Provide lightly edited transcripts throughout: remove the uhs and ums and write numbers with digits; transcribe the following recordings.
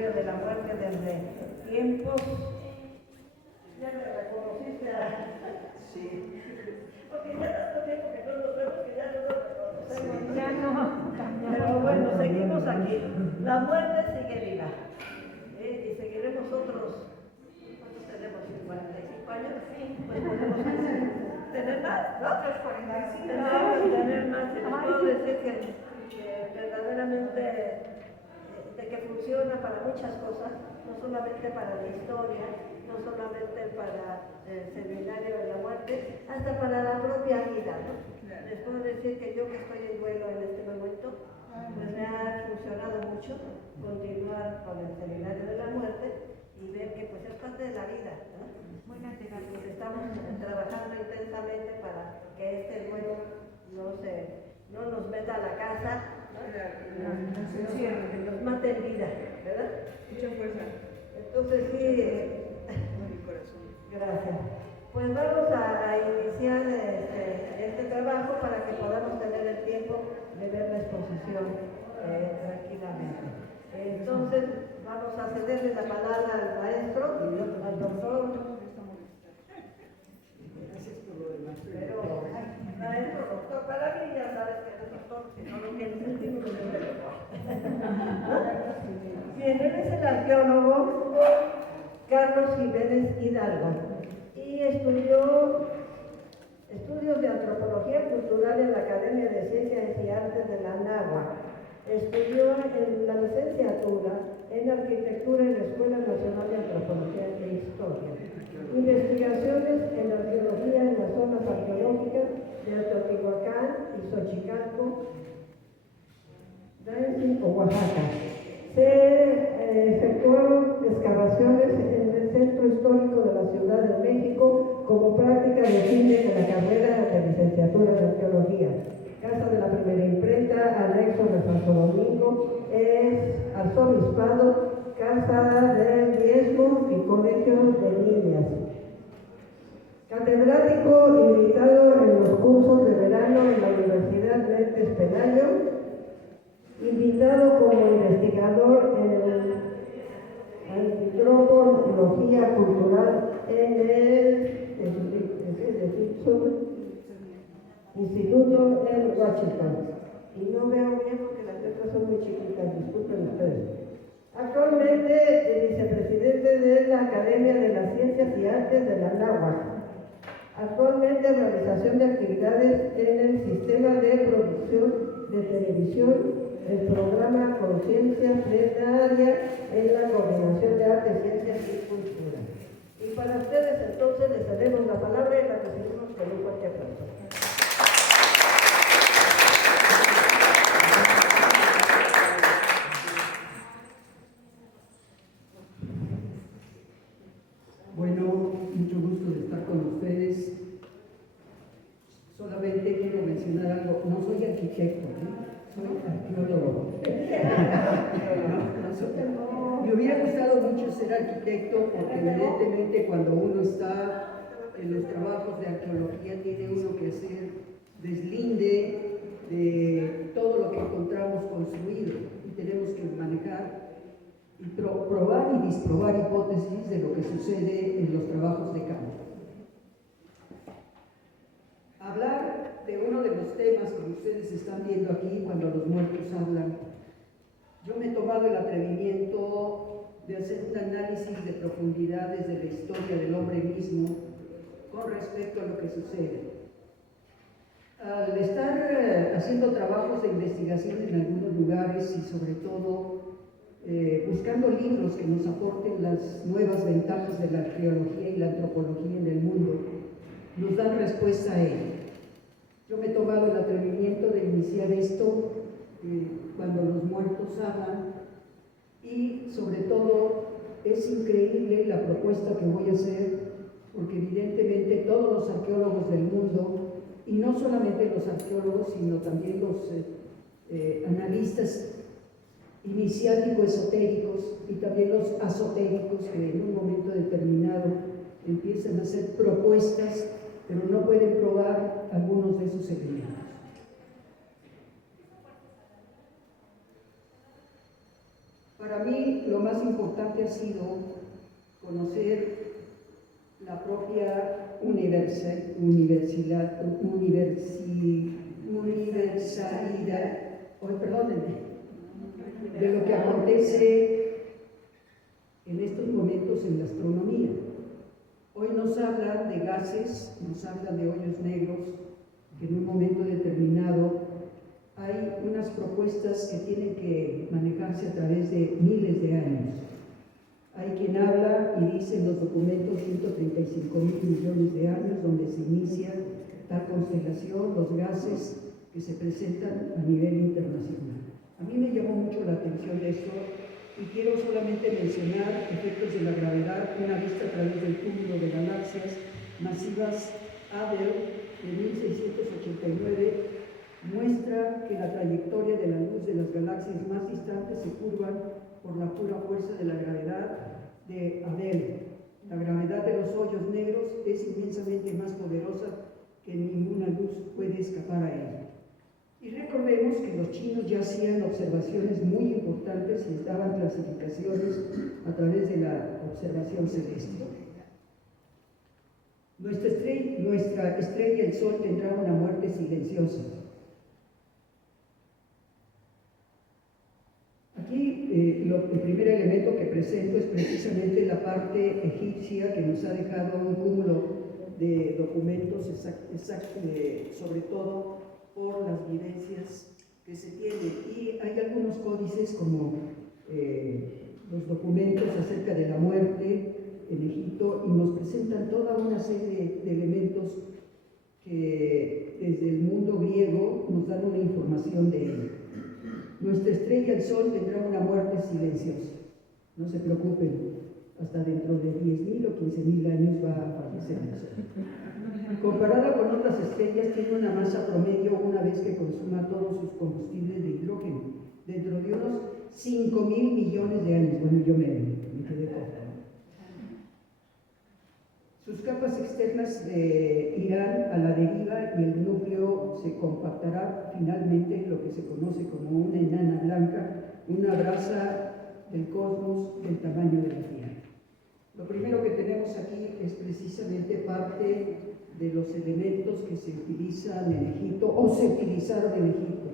seminario de la muerte desde tiempos. Ya me reconociste a... Sí. Porque ya tanto tiempo que no nos vemos que ya no nos reconocemos. Sí. Ya no. Pero bueno, seguimos aquí. La muerte sigue viva. Y seguiremos otros. ¿Cuántos tenemos? ¿45 años? Sí. Pues podemos tener más, ¿no? Otros 45. No, tener más. Y les puedo decir que verdaderamente de que funciona para muchas cosas, no solamente para la historia, no solamente para el seminario de la muerte, hasta para la propia vida, ¿no? Les puedo decir que yo que estoy en duelo en este momento, pues me ha funcionado mucho continuar con el seminario de la muerte y ver que pues es parte de la vida, ¿no? Buena terapia. Estamos trabajando intensamente para que este duelo no nos meta a la casa, que nos mate en vida, ¿verdad? Mucha fuerza. Entonces sí, gracias. Pues vamos a iniciar este trabajo para que podamos tener el tiempo de ver la exposición tranquilamente. Entonces vamos a cederle la palabra al maestro, al doctor. Pero, maestro, doctor, para mí ya sabes que eres doctor, si no lo tienes el título de doctor. Bien, él es el arqueólogo Carlos Jiménez Hidalgo y estudió estudios de antropología cultural en la Academia de Ciencias y Artes de la Anáhuac. Estudió en la licenciatura en arquitectura en la Escuela Nacional de Antropología e Historia. Investigaciones en arqueología en las zonas arqueológicas de Teotihuacán y Xochicalco, Oaxaca. Se efectuaron excavaciones en el centro histórico de la Ciudad de México como práctica de fin de la carrera de licenciatura en arqueología. Casa de la primera imprenta, anexo de Santo Domingo, es arzobispado, casa del diezmo y colegio de niñas. Catedrático invitado en los cursos de verano en la Universidad Méndez Pelayo, invitado como investigador en antropología cultural en el Instituto en Washington. Y no veo bien porque las letras son muy chiquitas, disculpen ustedes. Actualmente es vicepresidente de la Academia de las Ciencias y Artes de la Anáhuac. Actualmente realización de actividades en el sistema de producción de televisión, el programa Conciencia Plenaria en la Coordinación de Artes, Ciencias y Cultura. Y para ustedes entonces les cedemos la palabra y la recibimos con un fuerte aplauso. Bueno, mucho gusto de estar con ustedes. Solamente quiero mencionar algo. No soy arquitecto, soy arqueólogo. Me hubiera gustado mucho ser arquitecto porque evidentemente cuando uno está en los trabajos de arqueología tiene uno que hacer deslinde de todo lo que encontramos construido y tenemos que manejar y probar y disprobar hipótesis de lo que sucede en los trabajos de campo. Hablar de uno de los temas que ustedes están viendo aquí cuando los muertos hablan. Yo me he tomado el atrevimiento de hacer un análisis de profundidad desde la historia del hombre mismo con respecto a lo que sucede. Al estar haciendo trabajos de investigación en algunos lugares y sobre todo buscando libros que nos aporten las nuevas ventajas de la arqueología y la antropología en el mundo, nos dan respuesta a ello. Yo me he tomado el atrevimiento de iniciar esto cuando los muertos hablan y sobre todo es increíble la propuesta que voy a hacer porque evidentemente todos los arqueólogos del mundo y no solamente los arqueólogos sino también los analistas iniciático-esotéricos y también los azotéricos que en un momento determinado empiezan a hacer propuestas pero no pueden probar algunos de esos elementos. Para mí lo más importante ha sido conocer la propia universalidad, hoy perdónenme, de lo que acontece en estos momentos en la astronomía. Hoy nos hablan de gases, nos hablan de hoyos negros, que en un momento determinado hay unas propuestas que tienen que manejarse a través de miles de años. Hay quien habla y dice en los documentos 135.000 millones de años donde se inicia tal constelación, los gases que se presentan a nivel internacional. A mí me llamó mucho la atención esto y quiero solamente mencionar efectos de la gravedad, una vista a través del cúmulo de galaxias masivas Abel de 1689 muestra que la trayectoria de la luz de las galaxias más distantes se curvan por la pura fuerza de la gravedad de Abel. La gravedad de los hoyos negros es inmensamente más poderosa que ninguna luz puede escapar a ella. Y recordemos que los chinos ya hacían observaciones muy importantes y daban clasificaciones a través de la observación celeste. Nuestra estrella, el Sol, tendrá una muerte silenciosa. Aquí el primer elemento que presento es precisamente la parte egipcia que nos ha dejado un cúmulo de documentos, sobre todo por las vivencias que se tienen. Y hay algunos códices como los documentos acerca de la muerte en Egipto y nos presentan toda una serie de elementos que desde el mundo griego nos dan una información de ello. Nuestra estrella, el Sol, tendrá una muerte silenciosa. No se preocupen, hasta dentro de 10.000 o 15.000 años va a fallecer el Sol. Comparada con otras estrellas, tiene una masa promedio una vez que consuma todos sus combustibles de hidrógeno, dentro de unos 5.000 millones de años. Bueno, yo me quedé corta. Sus capas externas irán a la deriva y el núcleo se compactará finalmente en lo que se conoce como una enana blanca, una brasa del cosmos del tamaño de la Tierra. Lo primero que tenemos aquí es precisamente parte de los elementos que se utilizan en Egipto o se utilizaron en Egipto.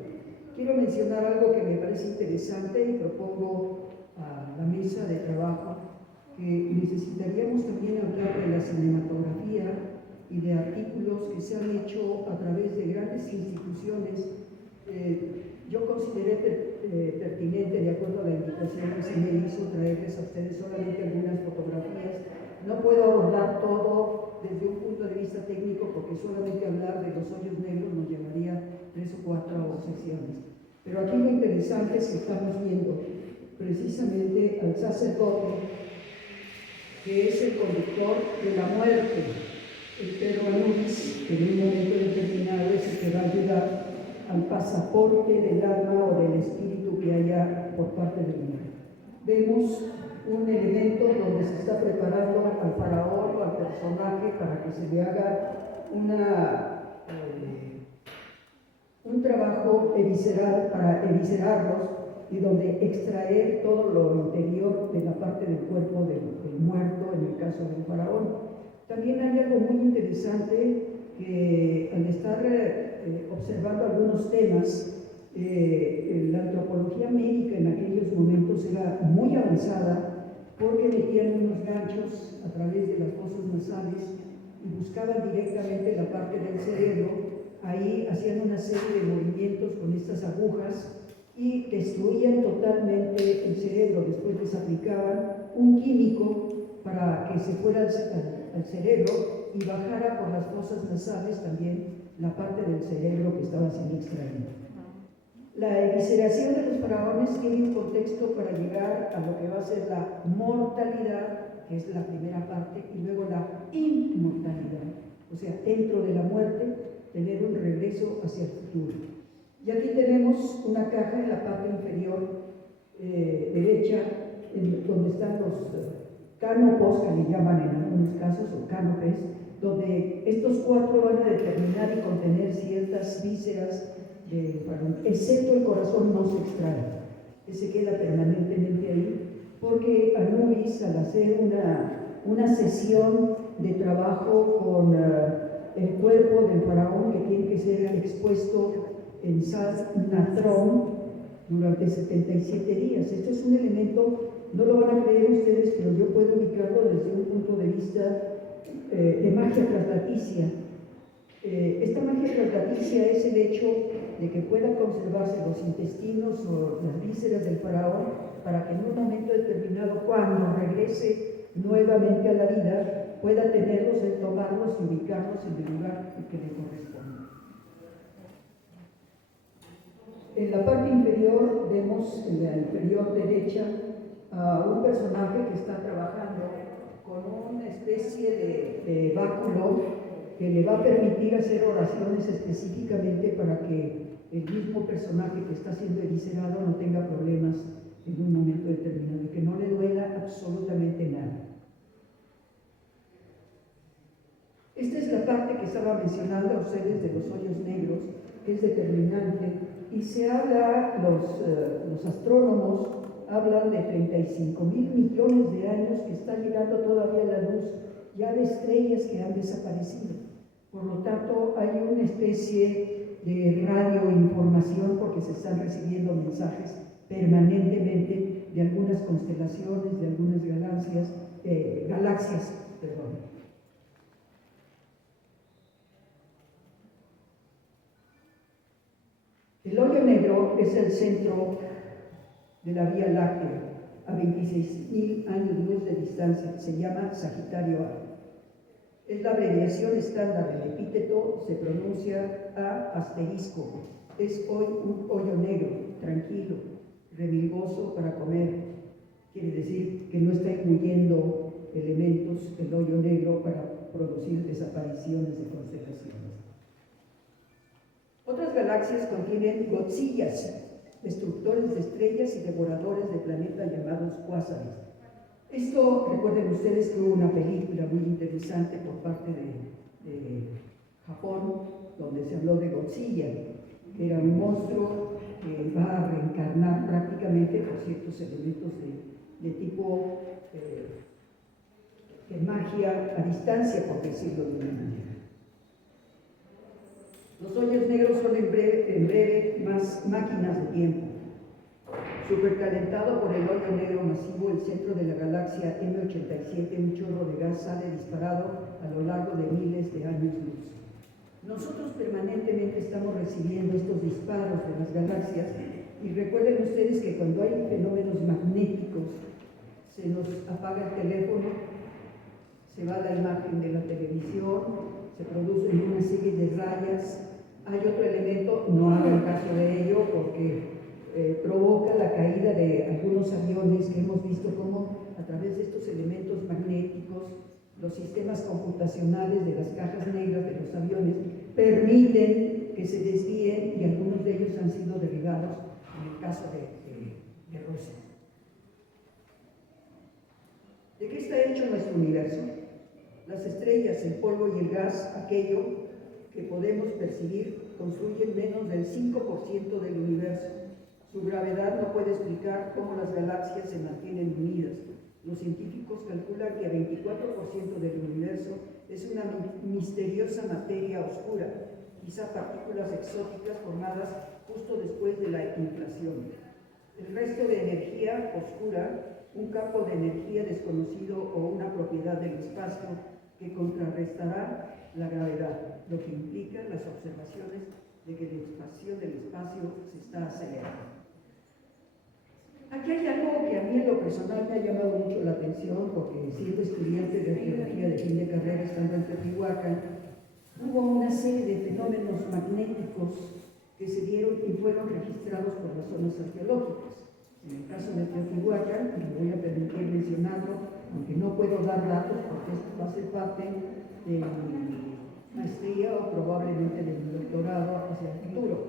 Quiero mencionar algo que me parece interesante y propongo a la mesa de trabajo, que necesitaríamos también hablar de la cinematografía y de artículos que se han hecho a través de grandes instituciones. Yo consideré pertinente, de acuerdo a la invitación que se me hizo, traerles a ustedes solamente algunas fotografías. No puedo abordar todo desde un punto de vista técnico porque solamente hablar de los hoyos negros nos llevaría 3 o 4 sesiones. Pero aquí lo interesante es que estamos viendo precisamente al sacerdote que es el conductor de la muerte, el Pedro Anubis, que en un momento determinado es el que va a ayudar al pasaporte del alma o del espíritu que haya por parte del mundo. Vemos un elemento donde se está preparando al faraón o al personaje para que se le haga un trabajo evisceral para eviscerarlos y donde extraer todo lo interior de la parte del cuerpo del muerto, en el caso del faraón. También hay algo muy interesante que al estar observando algunos temas, la antropología médica en aquellos momentos era muy avanzada porque metían unos ganchos a través de las fosas nasales y buscaban directamente la parte del cerebro. Ahí hacían una serie de movimientos con estas agujas y destruían totalmente el cerebro. Después les aplicaban un químico para que se fuera al cerebro y bajara por las fosas nasales también la parte del cerebro que estaba siendo extraída. La evisceración de los faraones tiene un contexto para llegar a lo que va a ser la mortalidad, que es la primera parte, y luego la inmortalidad, o sea, dentro de la muerte, tener un regreso hacia el futuro. Y aquí tenemos una caja en la parte inferior derecha, donde están los canopos, que le llaman en algunos casos, o canopes, donde estos 4 van a determinar y contener ciertas vísceras del faraón, excepto el corazón no se extrae. que se queda permanentemente ahí, porque Anubis, al hacer una sesión de trabajo con el cuerpo del faraón, que tiene que ser expuesto en sal natrón durante 77 días. Esto es un elemento, no lo van a creer ustedes, pero yo puedo ubicarlo desde un punto de vista de magia traslaticia. Esta magia traslaticia es el hecho de que puedan conservarse los intestinos o las vísceras del faraón para que en un momento determinado, cuando regrese nuevamente a la vida, pueda tenerlos, tomarlos y ubicarlos en el lugar que le corresponde. En la parte inferior vemos, en la inferior derecha, a un personaje que está trabajando con una especie de báculo que le va a permitir hacer oraciones específicamente para que el mismo personaje que está siendo eviscerado no tenga problemas en un momento determinado y que no le duela absolutamente nada. Esta es la parte que estaba mencionando a ustedes de los hoyos negros, que es determinante, y se habla, los astrónomos hablan de 35,000 millones de años que está llegando todavía la luz ya de estrellas que han desaparecido. Por lo tanto, hay una especie de radioinformación porque se están recibiendo mensajes permanentemente de algunas constelaciones, de algunas galaxias. El hoyo negro es el centro de la Vía Láctea, a 26,000 años luz de distancia. Se llama Sagitario A. Es la abreviación estándar del epíteto, se pronuncia A asterisco. Es hoy un hoyo negro, tranquilo, remilgoso para comer. Quiere decir que no está incluyendo elementos el hoyo negro para producir desapariciones de constelaciones. Otras galaxias contienen Godzillas, destructores de estrellas y devoradores de planetas llamados cuásares. Esto, recuerden ustedes que hubo una película muy interesante por parte de Japón, donde se habló de Godzilla, que era un monstruo que va a reencarnar prácticamente por ciertos elementos de tipo de magia a distancia, por decirlo de una manera. Los hoyos negros son en breve más máquinas de tiempo. Supercalentado por el hoyo negro masivo, el centro de la galaxia M87, un chorro de gas sale disparado a lo largo de miles de años luz. Nosotros permanentemente estamos recibiendo estos disparos de las galaxias y recuerden ustedes que cuando hay fenómenos magnéticos se nos apaga el teléfono, se va la imagen de la televisión, se producen una serie de rayas. Hay otro elemento, no hagan caso de ello porque provoca la caída de algunos aviones que hemos visto cómo a través de estos elementos magnéticos los sistemas computacionales de las cajas negras de los aviones permiten que se desvíen y algunos de ellos han sido derribados en el caso de Rusia. ¿De qué está hecho nuestro universo? Las estrellas, el polvo y el gas, aquello que podemos percibir, construyen menos del 5% del universo. Su gravedad no puede explicar cómo las galaxias se mantienen unidas. Los científicos calculan que el 24% del universo es una misteriosa materia oscura, quizá partículas exóticas formadas justo después de la inflación. El resto de energía oscura, un campo de energía desconocido o una propiedad del espacio que contrarrestará la gravedad, lo que implica las observaciones de que la expansión del espacio se está acelerando. Aquí hay algo que a mí en lo personal me ha llamado mucho la atención, porque siendo estudiante de arqueología de fin de carrera estando en Teotihuacán, hubo una serie de fenómenos magnéticos que se dieron y fueron registrados por las zonas arqueológicas. En el caso de Teotihuacán, me voy a permitir mencionarlo, aunque no puedo dar datos porque esto va a ser parte de mi maestría o probablemente de mi doctorado hacia el futuro.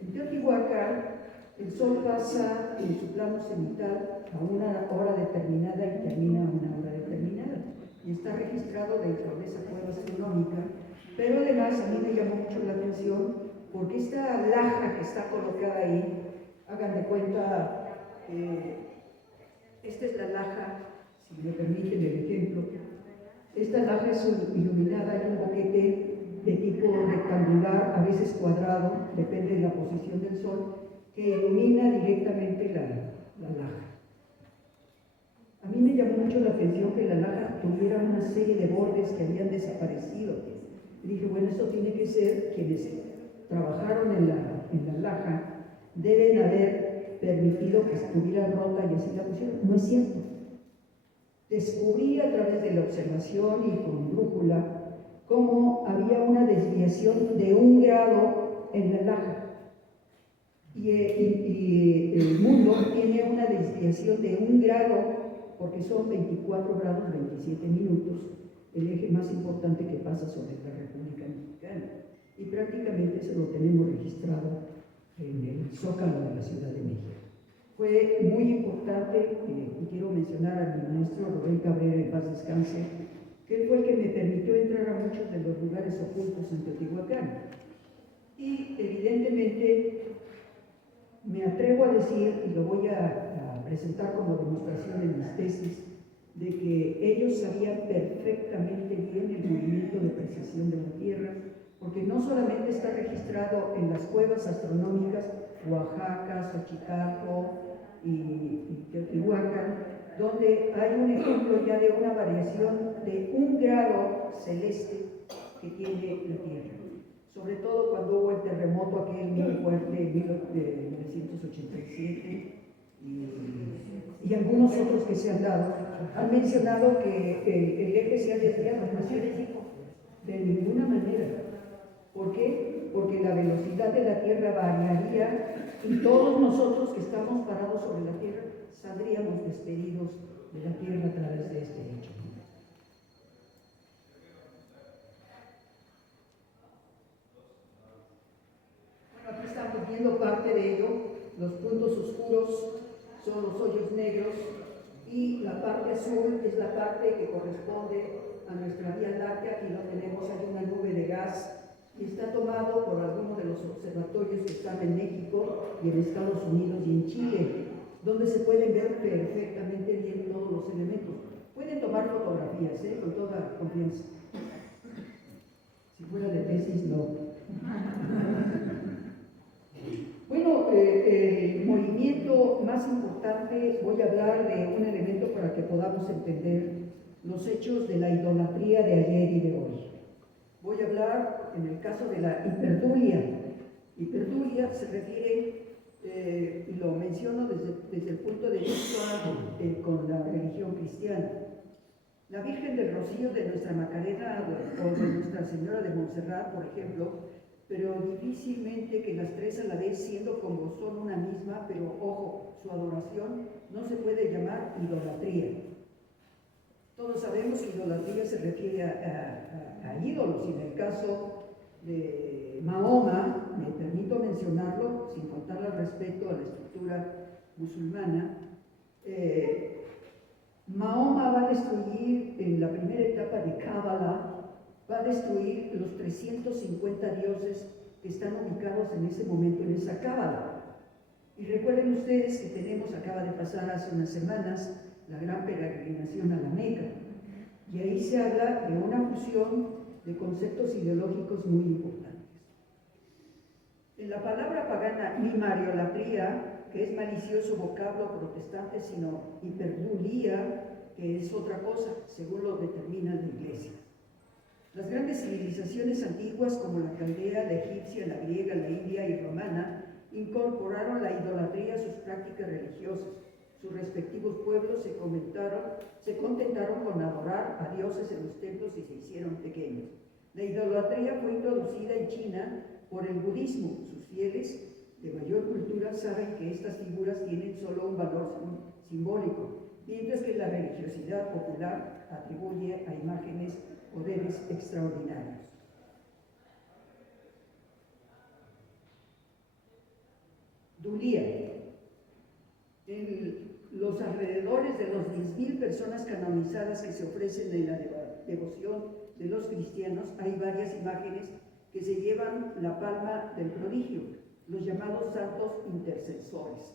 En Teotihuacán, el Sol pasa en su plano cenital a una hora determinada y termina a una hora determinada. Y está registrado dentro de esa cueva astronómica, pero además a mí me llamó mucho la atención porque esta laja que está colocada ahí, hagan de cuenta Esta es la laja, si me permiten el ejemplo. Esta laja es iluminada en un boquete de tipo rectangular, a veces cuadrado, depende de la posición del sol, que ilumina directamente la laja. A mí me llamó mucho la atención que la laja tuviera una serie de bordes que habían desaparecido. Y dije, bueno, esto tiene que ser quienes trabajaron en la laja, deben haber permitido que estuviera rota y así la pusieron. No es cierto. Descubrí a través de la observación y con brújula cómo había una desviación de 1 grado en la laja. Y el mundo tiene una desviación de 1 grado, porque son 24 grados 27 minutos, el eje más importante que pasa sobre la República Mexicana. Y prácticamente eso lo tenemos registrado en el Zócalo de la Ciudad de México. Fue muy importante, y quiero mencionar a mi maestro Rubén Cabrera, en paz descanse, que él fue el que me permitió entrar a muchos de los lugares ocultos en Teotihuacán. Y evidentemente me atrevo a decir, y lo voy a presentar como demostración en mis tesis, de que ellos sabían perfectamente bien el movimiento de precesión de la Tierra, porque no solamente está registrado en las cuevas astronómicas Oaxaca, Xochicalco y Teotihuacán, donde hay un ejemplo ya de una variación de 1 grado celeste que tiene la Tierra. Sobre todo cuando hubo el terremoto aquel muy fuerte de 1987 y algunos otros que se han dado, han mencionado que el eje se ha desviado, ¿no es cierto? De ninguna manera. ¿Por qué? Porque la velocidad de la Tierra variaría y todos nosotros que estamos parados sobre la Tierra saldríamos despedidos de la Tierra a través de este hecho. Bueno, aquí estamos viendo parte de ello. Los puntos oscuros son los hoyos negros y la parte azul es la parte que corresponde a nuestra Vía Láctea. Aquí lo tenemos, hay una nube de gas y está tomado por algunos de los observatorios que están en México y en Estados Unidos y en Chile, donde se pueden ver perfectamente bien todos los elementos. Pueden tomar fotografías, con toda confianza. Si fuera de tesis, no. Bueno, el movimiento más importante, voy a hablar de un elemento para que podamos entender los hechos de la idolatría de ayer y de hoy. Voy a hablar en el caso de la hiperdulia. Hiperdulia se refiere, y lo menciono desde el punto de vista con la religión cristiana. La Virgen del Rocío de nuestra Macarena o de Nuestra Señora de Montserrat, por ejemplo, pero difícilmente que las tres a la vez, siendo como son una misma, pero ojo, su adoración no se puede llamar idolatría. Todos sabemos que idolatría se refiere a ídolos, y en el caso de Mahoma, me permito mencionarlo sin faltarle al respeto a la estructura musulmana, Mahoma va a destruir en la primera etapa de Cábala, va a destruir los 350 dioses que están ubicados en ese momento en esa cábala. Y recuerden ustedes que acaba de pasar hace unas semanas, la gran peregrinación a la Meca. Y ahí se habla de una fusión de conceptos ideológicos muy importantes. En la palabra pagana mimariolatría, que es malicioso vocablo protestante, sino hiperdulia, que es otra cosa, según lo determina la Iglesia. Las grandes civilizaciones antiguas como la caldea, la egipcia, la griega, la india y romana incorporaron la idolatría a sus prácticas religiosas. Sus respectivos pueblos se contentaron con adorar a dioses en los templos y se hicieron pequeños. La idolatría fue introducida en China por el budismo. Sus fieles de mayor cultura saben que estas figuras tienen solo un valor simbólico, mientras que la religiosidad popular atribuye a imágenes poderes extraordinarios. Dulia. En los alrededores de los 10.000 personas canonizadas que se ofrecen en la devoción de los cristianos, hay varias imágenes que se llevan la palma del prodigio, los llamados santos intercesores.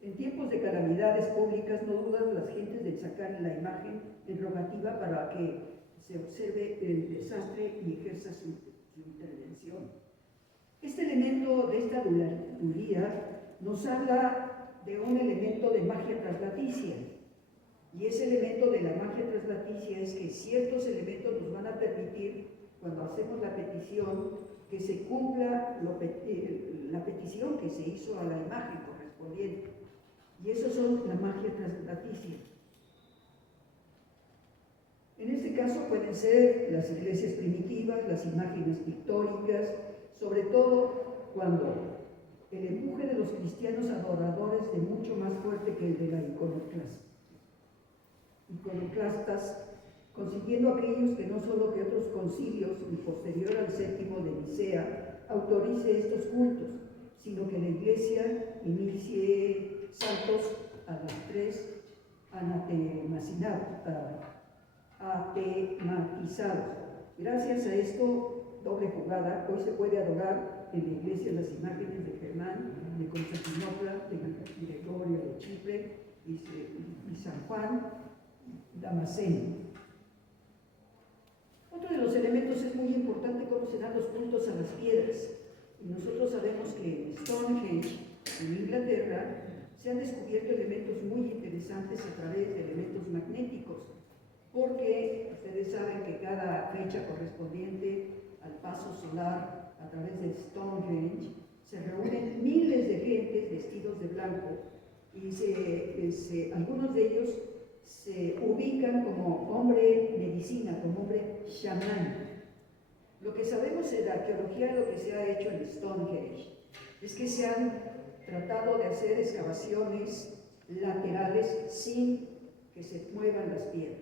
En tiempos de calamidades públicas no dudan las gentes de sacar la imagen en rogativa para que se observe el desastre y ejerza su intervención. Este elemento de esta dualidad nos habla de un elemento de magia traslaticia, y ese elemento de la magia traslaticia es que ciertos elementos nos van a permitir, cuando hacemos la petición, que se cumpla la petición que se hizo a la imagen correspondiente, y eso son la magia traslaticia. En este caso pueden ser las iglesias primitivas, las imágenes pictóricas, sobre todo cuando el empuje de los cristianos adoradores es mucho más fuerte que el de la iconoclastas, consiguiendo aquellos que no solo que otros concilios y posterior al séptimo de Nicea autorice estos cultos, sino que la Iglesia inicie santos a los tres atematizados. Gracias a esto, doble jugada, hoy se puede adorar en la iglesia las imágenes de Germán, de Constantinopla, de Gregorio de Chipre y San Juan Damasceno. Otro de los elementos es muy importante cómo se dan los puntos a las piedras. Y nosotros sabemos que en Stonehenge, en Inglaterra, se han descubierto elementos muy interesantes a través de elementos magnéticos, porque ustedes saben que cada fecha correspondiente al paso solar a través de Stonehenge se reúnen miles de gentes vestidos de blanco y algunos de ellos se ubican como hombre medicina, como hombre chamán. Lo que sabemos en la arqueología, lo que se ha hecho en Stonehenge, es que se han tratado de hacer excavaciones laterales sin que se muevan las piedras.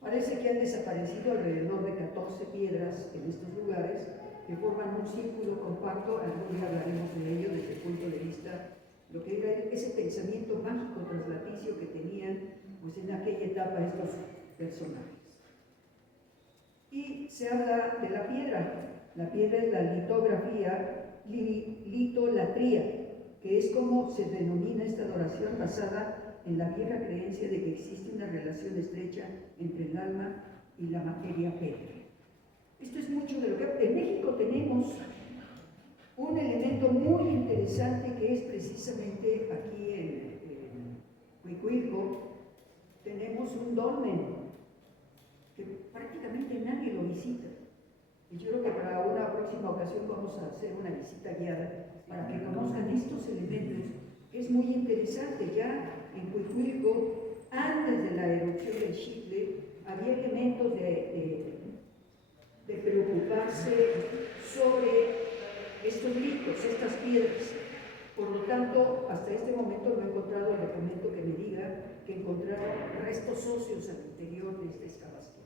Parece que han desaparecido alrededor de 14 piedras en estos lugares que forman un círculo compacto. Algún día hablaremos de ello desde el punto de vista lo que era ese pensamiento mágico traslaticio que tenían pues en aquella etapa estos personajes. Y se habla de la piedra. La piedra es la litolatría, que es como se denomina esta adoración basada en la vieja creencia de que existe una relación estrecha entre el alma y la materia pétrea. Esto es mucho de lo que en México tenemos un elemento muy interesante que es precisamente aquí en Huicuilco. Tenemos un dolmen que prácticamente nadie lo visita. Y yo creo que para una próxima ocasión vamos a hacer una visita guiada para que conozcan estos elementos. Es muy interesante. Ya en Huicuilco, antes de la erupción del Xitle, había elementos de preocuparse sobre estos ritos, estas piedras. Por lo tanto, hasta este momento no he encontrado el documento que me diga que encontraron restos óseos al interior de esta excavación.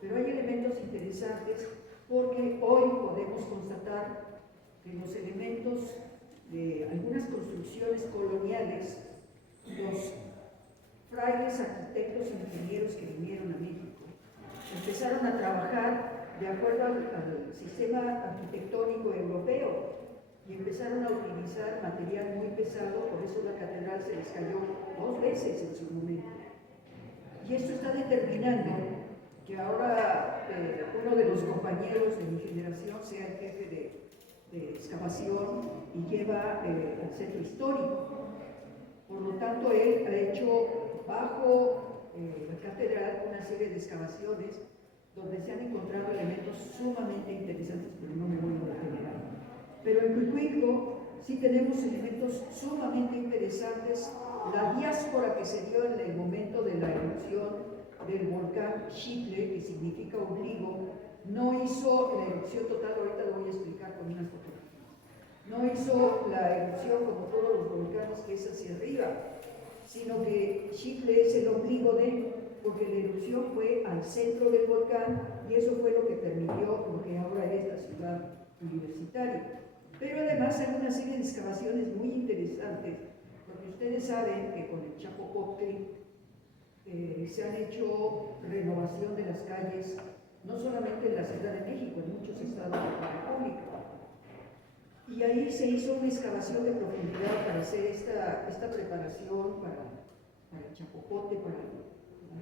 Pero hay elementos interesantes porque hoy podemos constatar que los elementos de algunas construcciones coloniales, los frailes, arquitectos e ingenieros que vinieron a México, empezaron a trabajar de acuerdo al sistema arquitectónico europeo y empezaron a utilizar material muy pesado. Por eso la catedral se les cayó 2 veces en su momento. Y esto está determinando que ahora uno de los compañeros de mi generación sea el jefe de excavación y lleva al centro histórico. Por lo tanto, él ha hecho bajo la catedral una serie de excavaciones donde se han encontrado elementos sumamente interesantes, pero no me voy a detener. Pero en Huicuilco sí tenemos elementos sumamente interesantes. La diáspora que se dio en el momento de la erupción del volcán Xitle, que significa ombligo, no hizo la erupción total, ahorita lo voy a explicar con unas fotografías. No hizo la erupción como todos los volcanes, que es hacia arriba, sino que Xitle es el ombligo porque la erupción fue al centro del volcán y eso fue lo que permitió lo que ahora es la ciudad universitaria. Pero además hay una serie de excavaciones muy interesantes, porque ustedes saben que con el Chapopoctli se han hecho renovación de las calles, no solamente en la Ciudad de México, en muchos estados de la República. Y ahí se hizo una excavación de profundidad para hacer esta preparación para el chapopote, para la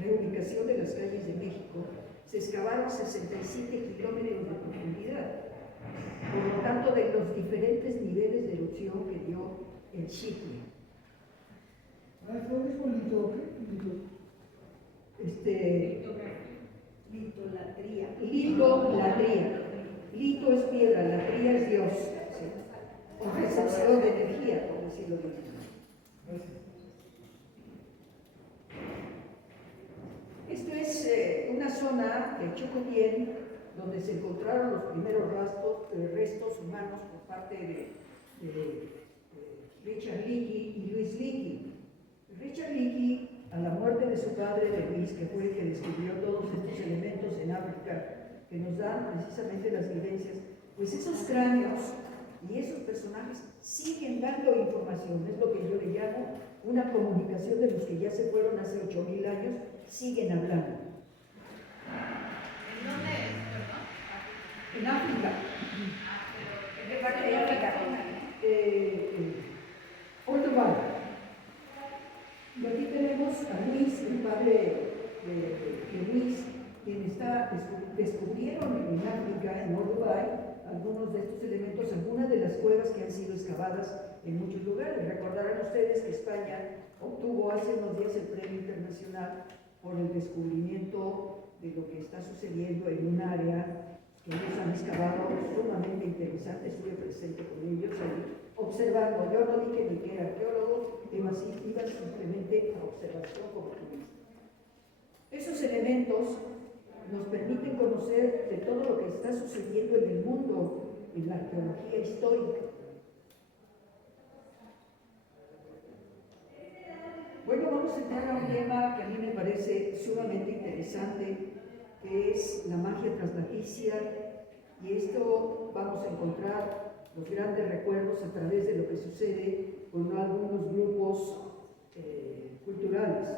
reubicación de las calles de México. Se excavaron 67 kilómetros de profundidad, por lo tanto de los diferentes niveles de erupción que dio el Xitle. ¿Fue un mismo lito? Litolatría. Lito es piedra, latría es Dios, ¿sí? O recepción de energía, por decirlo de alguna manera. Esto es una zona de Chocotien donde se encontraron los primeros restos humanos por parte de Richard Leakey y Luis Leakey. Richard Leakey, a la muerte de su padre, de Luis, que fue el que descubrió todos estos elementos en África que nos dan precisamente las vivencias, pues esos cráneos y esos personajes siguen dando información. Es lo que yo le llamo una comunicación de los que ya se fueron hace 8,000 años, siguen hablando. ¿En dónde es, perdón? En África. ¿En qué parte de África? Olduvai. Y aquí tenemos a Luis, el padre de Luis, quien descubrieron en África, en Olduvai, algunos de estos elementos, algunas de las cuevas que han sido excavadas en muchos lugares. Recordarán ustedes que España obtuvo hace unos días el premio internacional por el descubrimiento de lo que está sucediendo en un área que ellos han excavado sumamente interesante. Estuve presente con ellos ahí, observando. Yo no dije ni que era arqueólogo, iba simplemente a observación como turista. Esos elementos nos permiten conocer de todo lo que está sucediendo en el mundo, en la arqueología histórica. Bueno, vamos a entrar a un tema que a mí me parece sumamente interesante, que es la magia traslaticia, y esto vamos a encontrar los grandes recuerdos a través de lo que sucede con algunos grupos culturales.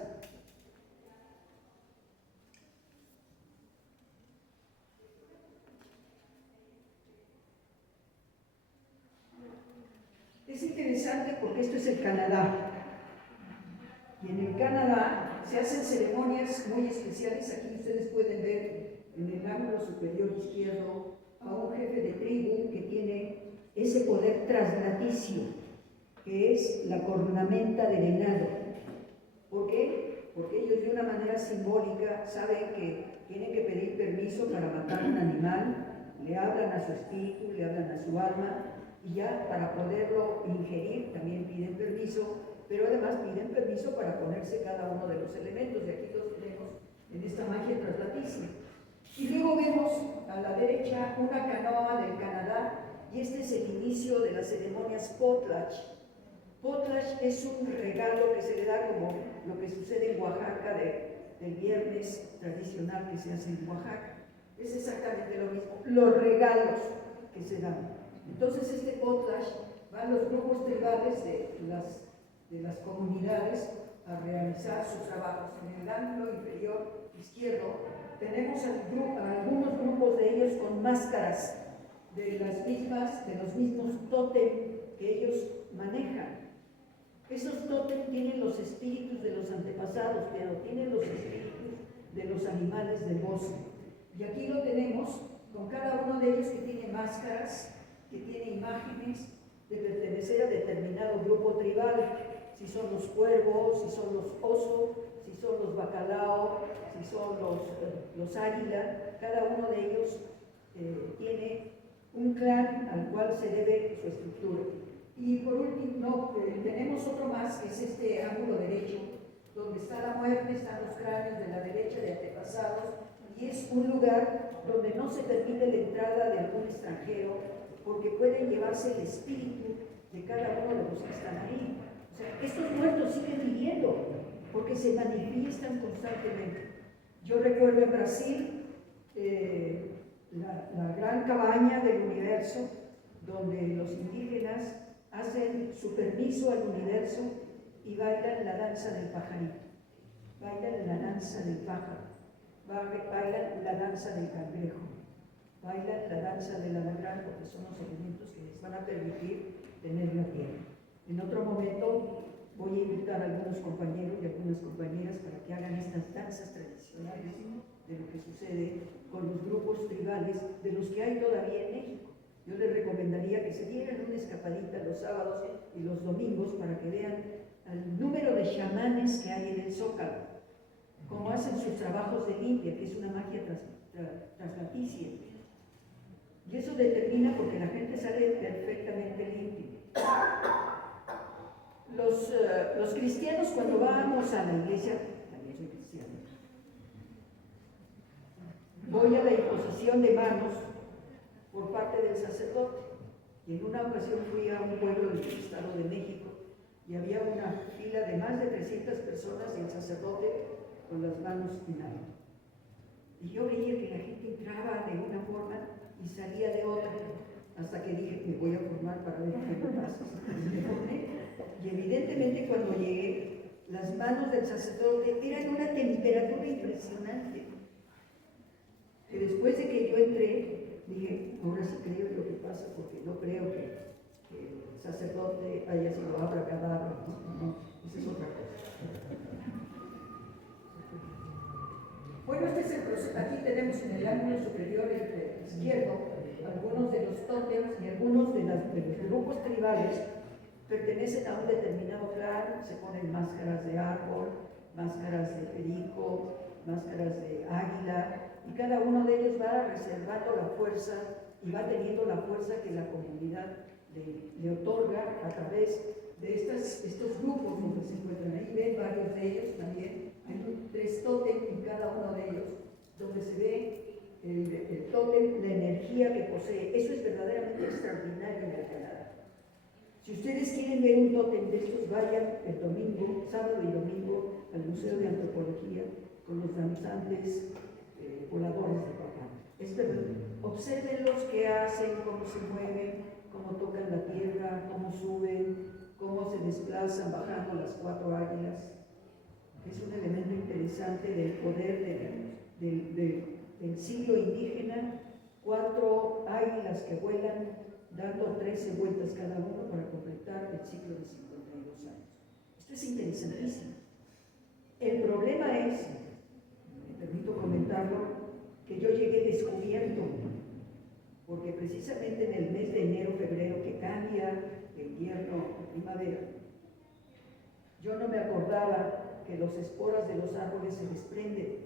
Es interesante porque esto es el Canadá. Y en el Canadá se hacen ceremonias muy especiales. Aquí ustedes pueden ver en el ángulo superior izquierdo a un jefe de tribu que tiene ese poder traslaticio, que es la cornamenta de venado. ¿Por qué? Porque ellos de una manera simbólica saben que tienen que pedir permiso para matar un animal, le hablan a su espíritu, le hablan a su alma, y ya para poderlo ingerir también piden permiso, pero además piden permiso para ponerse cada uno de los elementos, y aquí los tenemos en esta magia traslaticia. Y luego vemos a la derecha una canoa del Canadá, y este es el inicio de las ceremonias potlatch. Potlatch es un regalo que se le da como lo que sucede en Oaxaca del viernes tradicional que se hace en Oaxaca. Es exactamente lo mismo, los regalos que se dan. Entonces este potlatch van los grupos tribales de las comunidades a realizar sus trabajos. En el ángulo inferior izquierdo tenemos algunos grupos de ellos con máscaras de los mismos tótem que ellos manejan. Esos tótem tienen los espíritus de los antepasados, pero tienen los espíritus de los animales del bosque. Y aquí lo tenemos con cada uno de ellos que tiene máscaras, que tiene imágenes de pertenecer a determinado grupo tribal, si son los cuervos, si son los osos, si son los bacalao, si son los águila. Cada uno de ellos tiene un clan al cual se debe su estructura. Y por último, tenemos otro más, que es este ángulo derecho, donde está la muerte, están los cráneos de la derecha de antepasados, y es un lugar donde no se permite la entrada de algún extranjero, porque pueden llevarse el espíritu de cada uno de los que están ahí. O sea, estos muertos siguen viviendo, porque se manifiestan constantemente. Yo recuerdo en Brasil la gran cabaña del universo, donde los indígenas hacen su permiso al universo y bailan la danza del pajarito, bailan la danza del pájaro, bailan la danza del cangrejo, bailan la danza del anagrán, porque son los elementos que les van a permitir tener la tierra. En otro momento voy a invitar a algunos compañeros y algunas compañeras para que hagan estas danzas tradicionales de lo que sucede con los grupos tribales, de los que hay todavía en México. Yo les recomendaría que se dieran una escapadita los sábados y los domingos para que vean el número de chamanes que hay en el Zócalo, cómo hacen sus trabajos de limpia, que es una magia traslaticia. Y eso determina porque la gente sale perfectamente limpia. Los cristianos, cuando vamos a la iglesia, también soy cristiano, voy a la imposición de manos por parte del sacerdote. Y en una ocasión fui a un pueblo del Estado de México y había una fila de más de 300 personas y el sacerdote con las manos en alto. Y yo veía que la gente entraba de una forma y salía de otra, hasta que dije, me voy a formar para ver qué me pasa. Me formé. Y evidentemente cuando llegué, las manos del sacerdote eran una temperatura impresionante. Que después de que yo entré, dije, ahora sí creo lo que pasa, porque no creo que el sacerdote haya sido abracadabra, no, esa es otra cosa. Bueno, este es el proceso. Aquí tenemos en el ángulo superior izquierdo algunos de los tótems y algunos de los grupos tribales pertenecen a un determinado clan, se ponen máscaras de árbol, máscaras de perico, máscaras de águila, y cada uno de ellos va reservando la fuerza y va teniendo la fuerza que la comunidad le otorga a través de estos grupos donde se encuentran. Ahí ven varios de ellos también, hay 3 tótem en cada uno de ellos, donde se ve el tótem, la energía que posee. Eso es verdaderamente extraordinario en el Canadá. Si ustedes quieren ver un tótem de estos, vayan el domingo, sábado y domingo, al Museo de Antropología con los danzantes voladores de papá. Es verdad. Observen los que hacen, cómo se mueven, cómo tocan la tierra, cómo suben, cómo se desplazan bajando las 4 águilas. Es un elemento interesante del poder del siglo indígena. 4 águilas que vuelan, dando 13 vueltas cada uno para completar el ciclo de 52 años. Esto es interesantísimo. El problema es, me permito comentarlo, que yo llegué descubierto, porque precisamente en el mes de enero, febrero, que cambia de invierno a primavera, yo no me acordaba que las esporas de los árboles se desprenden.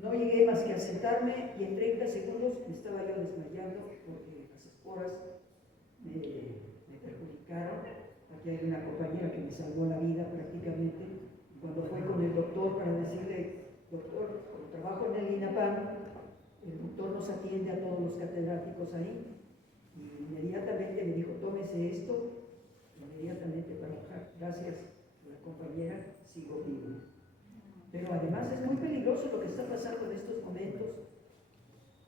No llegué más que a sentarme y en 30 segundos me estaba yo desmayando porque las esporas me perjudicaron. Aquí hay una compañera que me salvó la vida prácticamente. Cuando fue con el doctor para decirle, doctor, trabajo en el INAPAM, el doctor nos atiende a todos los catedráticos ahí, y inmediatamente me dijo, tómese esto, inmediatamente para bajar. Gracias a la compañera, sigo vivo. Pero además es muy peligroso lo que está pasando en estos momentos.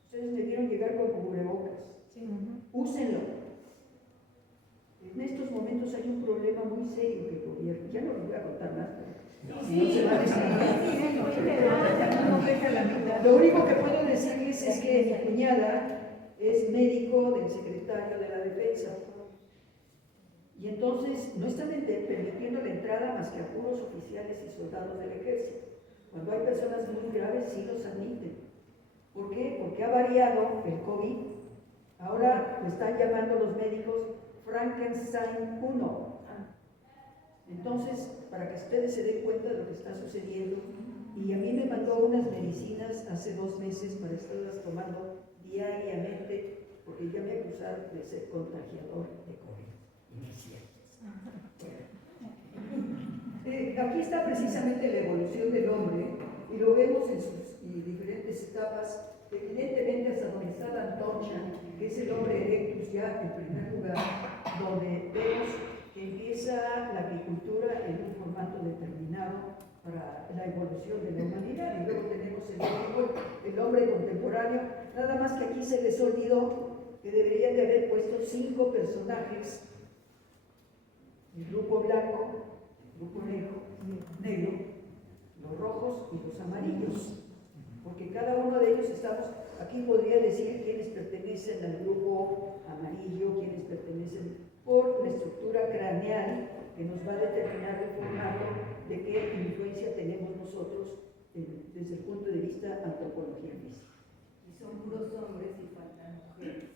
Ustedes me vieron llegar con cubrebocas. Sí. Úsenlo. En estos momentos hay un problema muy serio que el gobierno, ya no les voy a contar más, pero no se va a destruir. Lo único que puedo decirles es que mi cuñada es médico del secretario de la Defensa. Y entonces no están permitiendo la entrada más que a puros oficiales y soldados del ejército. Cuando hay personas muy graves, sí los admiten. ¿Por qué? Porque ha variado el COVID. Ahora lo están llamando los médicos Frankenstein 1. Entonces, para que ustedes se den cuenta de lo que está sucediendo, y a mí me mandó unas medicinas hace 2 meses para estarlas tomando diariamente, porque ya me acusaron de ser contagiador de COVID. Aquí está precisamente la evolución del hombre y lo vemos en sus diferentes etapas. Evidentemente hasta donde está la antorcha, que es el hombre erectus ya en primer lugar, donde vemos que empieza la agricultura en un formato determinado para la evolución de la humanidad, y luego tenemos el hombre contemporáneo. Nada más que aquí se les olvidó que deberían de haber puesto 5 personajes: el grupo blanco, el grupo negro, los rojos y los amarillos, porque cada uno de ellos estamos Aquí podría decir quiénes pertenecen al grupo amarillo, quiénes pertenecen por la estructura craneal que nos va a determinar el formato de qué influencia tenemos nosotros desde el punto de vista antropología física. Y son puros hombres y faltan mujeres.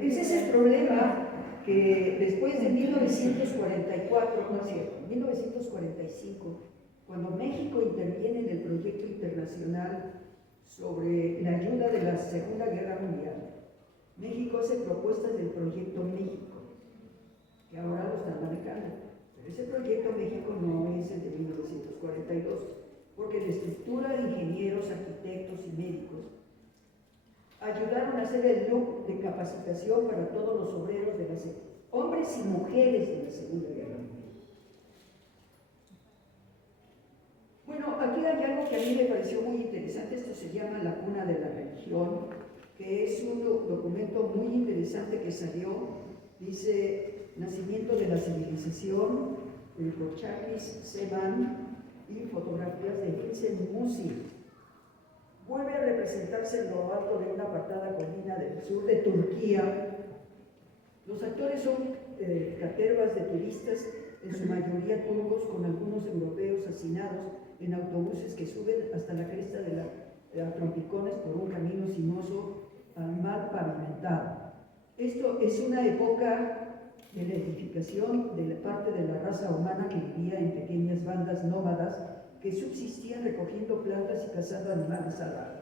Ese es el problema que después de 1944, no es cierto, 1945, cuando México interviene en el proyecto internacional sobre la ayuda de la Segunda Guerra Mundial, México hace propuestas del proyecto México, que ahora lo están manejando. Pero ese proyecto México no es el de 1942, porque la estructura de ingenieros, arquitectos y médicos ayudaron a hacer el loop de capacitación para todos los obreros de la hombres y mujeres de la Segunda Guerra Mundial. Bueno, aquí hay algo que a mí me pareció muy interesante. Esto se llama La Cuna de la Religión, que es un documento muy interesante que salió. Dice Nacimiento de la Civilización, por Charles Seban, y fotografías de Vincent Musi. Vuelve a representarse en lo alto de una apartada colina del sur de Turquía. Los actores son catervas de turistas, en su mayoría turcos, con algunos europeos hacinados en autobuses que suben hasta la cresta de la Trompicones por un camino sinuoso al mar pavimentado. Esto es una época de la edificación de la parte de la raza humana que vivía en pequeñas bandas nómadas que subsistían recogiendo plantas y cazando animales salvajes.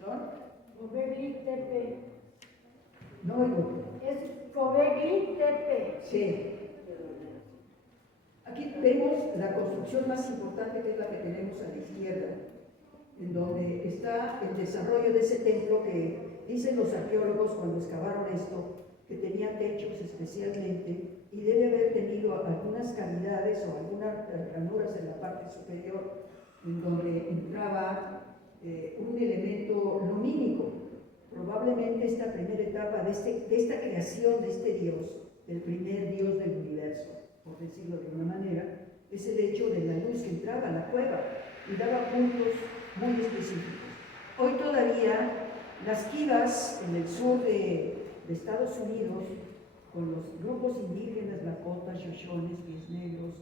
¿No? No oigo. Es Gobekli Tepe. Sí. Aquí vemos la construcción más importante, que es la que tenemos a la izquierda, en donde está el desarrollo de ese templo que dicen los arqueólogos cuando excavaron esto, que tenía techos especialmente y debe haber tenido algunas cavidades o algunas ranuras en la parte superior en donde entraba un elemento lumínico. Probablemente esta primera etapa de esta creación de este Dios, el primer Dios del universo, por decirlo de una manera, es el hecho de la luz que entraba a la cueva y daba puntos muy específicos. Hoy todavía las kivas en el sur de Estados Unidos, con los grupos indígenas, Lakota, Shoshones, pies negros,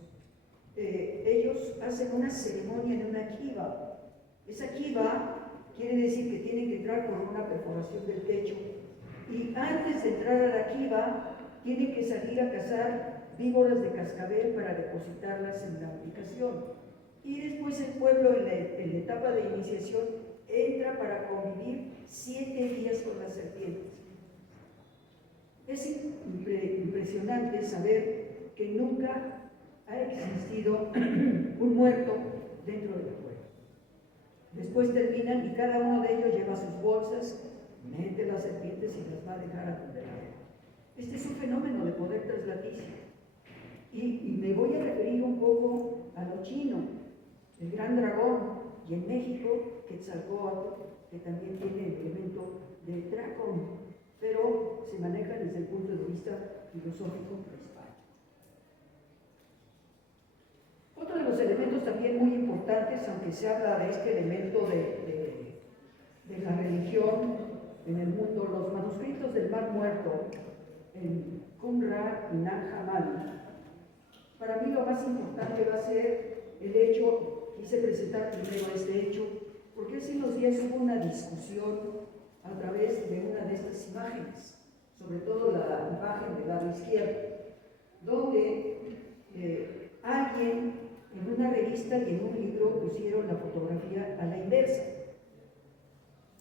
ellos hacen una ceremonia en una kiva. Esa kiva quiere decir que tienen que entrar por una perforación del techo y antes de entrar a la kiva tienen que salir a cazar víboras de cascabel para depositarlas en la ubicación. Y después el pueblo en la etapa de iniciación entra para convivir 7 días con las serpientes. Es impresionante saber que nunca ha existido un muerto dentro de la cueva. Después terminan y cada uno de ellos lleva sus bolsas, mete las serpientes y las va a dejar a donde la vean. Este es un fenómeno de poder traslaticio. Y me voy a referir un poco a lo chino, el gran dragón, y en México, Quetzalcóatl, que también tiene el elemento de dragón, pero se maneja desde el punto de vista filosófico prehispánico. Otro de los elementos también muy importantes, aunque se habla de este elemento de la religión en el mundo, los manuscritos del Mar Muerto, en Qumran y Nag Hammadi. Para mí lo más importante va a ser el hecho, quise presentar primero este hecho, porque hace unos días hubo una discusión a través de una de estas imágenes, sobre todo la imagen del lado izquierdo, donde alguien en una revista y en un libro pusieron la fotografía a la inversa.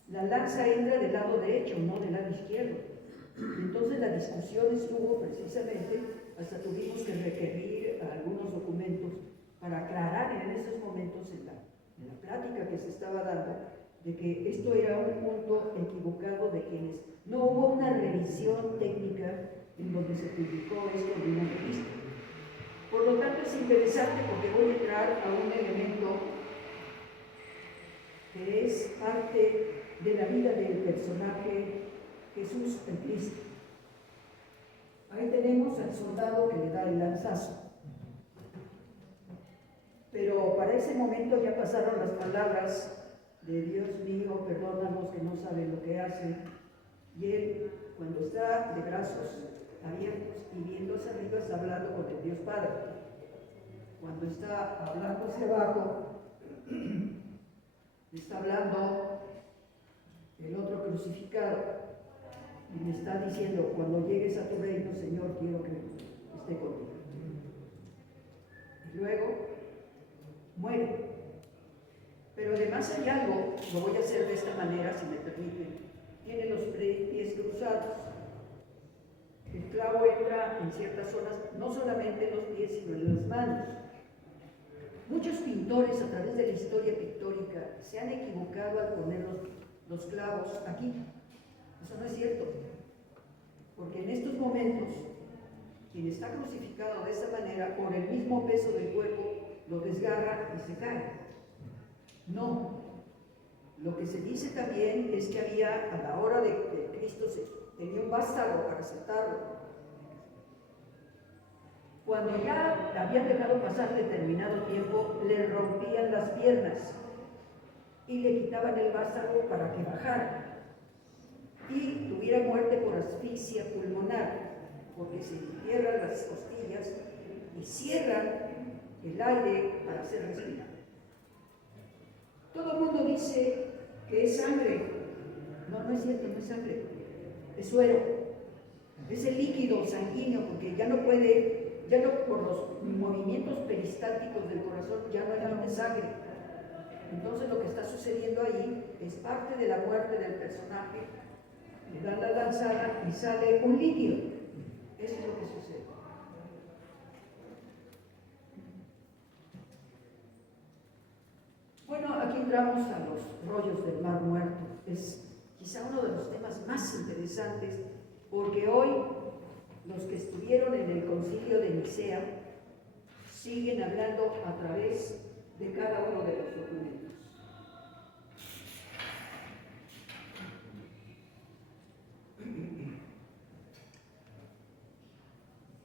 La lanza entra del lado derecho, no del lado izquierdo. Entonces la discusión estuvo precisamente, hasta tuvimos que requerir a algunos documentos para aclarar en esos momentos en la plática que se estaba dando, de que esto era un punto equivocado de quienes no hubo una revisión técnica en donde se publicó esto en una revista. Por lo tanto es interesante porque voy a entrar a un elemento que es parte de la vida del personaje Jesús el Cristo. Ahí tenemos al soldado que le da el lanzazo. Pero pero para ese momento ya pasaron las palabras de Dios mío, perdónanos que no saben lo que hacen. Y él, cuando está de brazos abiertos y viendo hacia arriba, está hablando con el Dios Padre. Cuando está hablando hacia abajo, está hablando el otro crucificado y le está diciendo: cuando llegues a tu reino, Señor, quiero que esté contigo. Y luego muere. Pero además hay algo, lo voy a hacer de esta manera, si me permiten. Tiene los pies cruzados. El clavo entra en ciertas zonas, no solamente en los pies, sino en las manos. Muchos pintores a través de la historia pictórica se han equivocado al poner los clavos aquí. Eso no es cierto. Porque en estos momentos, quien está crucificado de esa manera, por el mismo peso del cuerpo, lo desgarra y se cae. No. Lo que se dice también es que había, a la hora de Cristo, tenía un vástago para sentarlo. Cuando ya habían dejado pasar determinado tiempo, le rompían las piernas y le quitaban el vástago para que bajara y tuviera muerte por asfixia pulmonar, porque se entierran las costillas y cierran el aire para hacer respirar. Todo el mundo dice que es sangre. No, no es cierto, no es sangre. Es suero. Es el líquido sanguíneo, porque ya no puede, ya no, por los movimientos peristálticos del corazón, ya no hay sangre. Entonces lo que está sucediendo ahí es parte de la muerte del personaje. Le dan la lanzada y sale un líquido. Eso es lo que sucede. Bueno, aquí entramos a los rollos del Mar Muerto. Es quizá uno de los temas más interesantes, porque hoy los que estuvieron en el concilio de Nicea siguen hablando a través de cada uno de los documentos.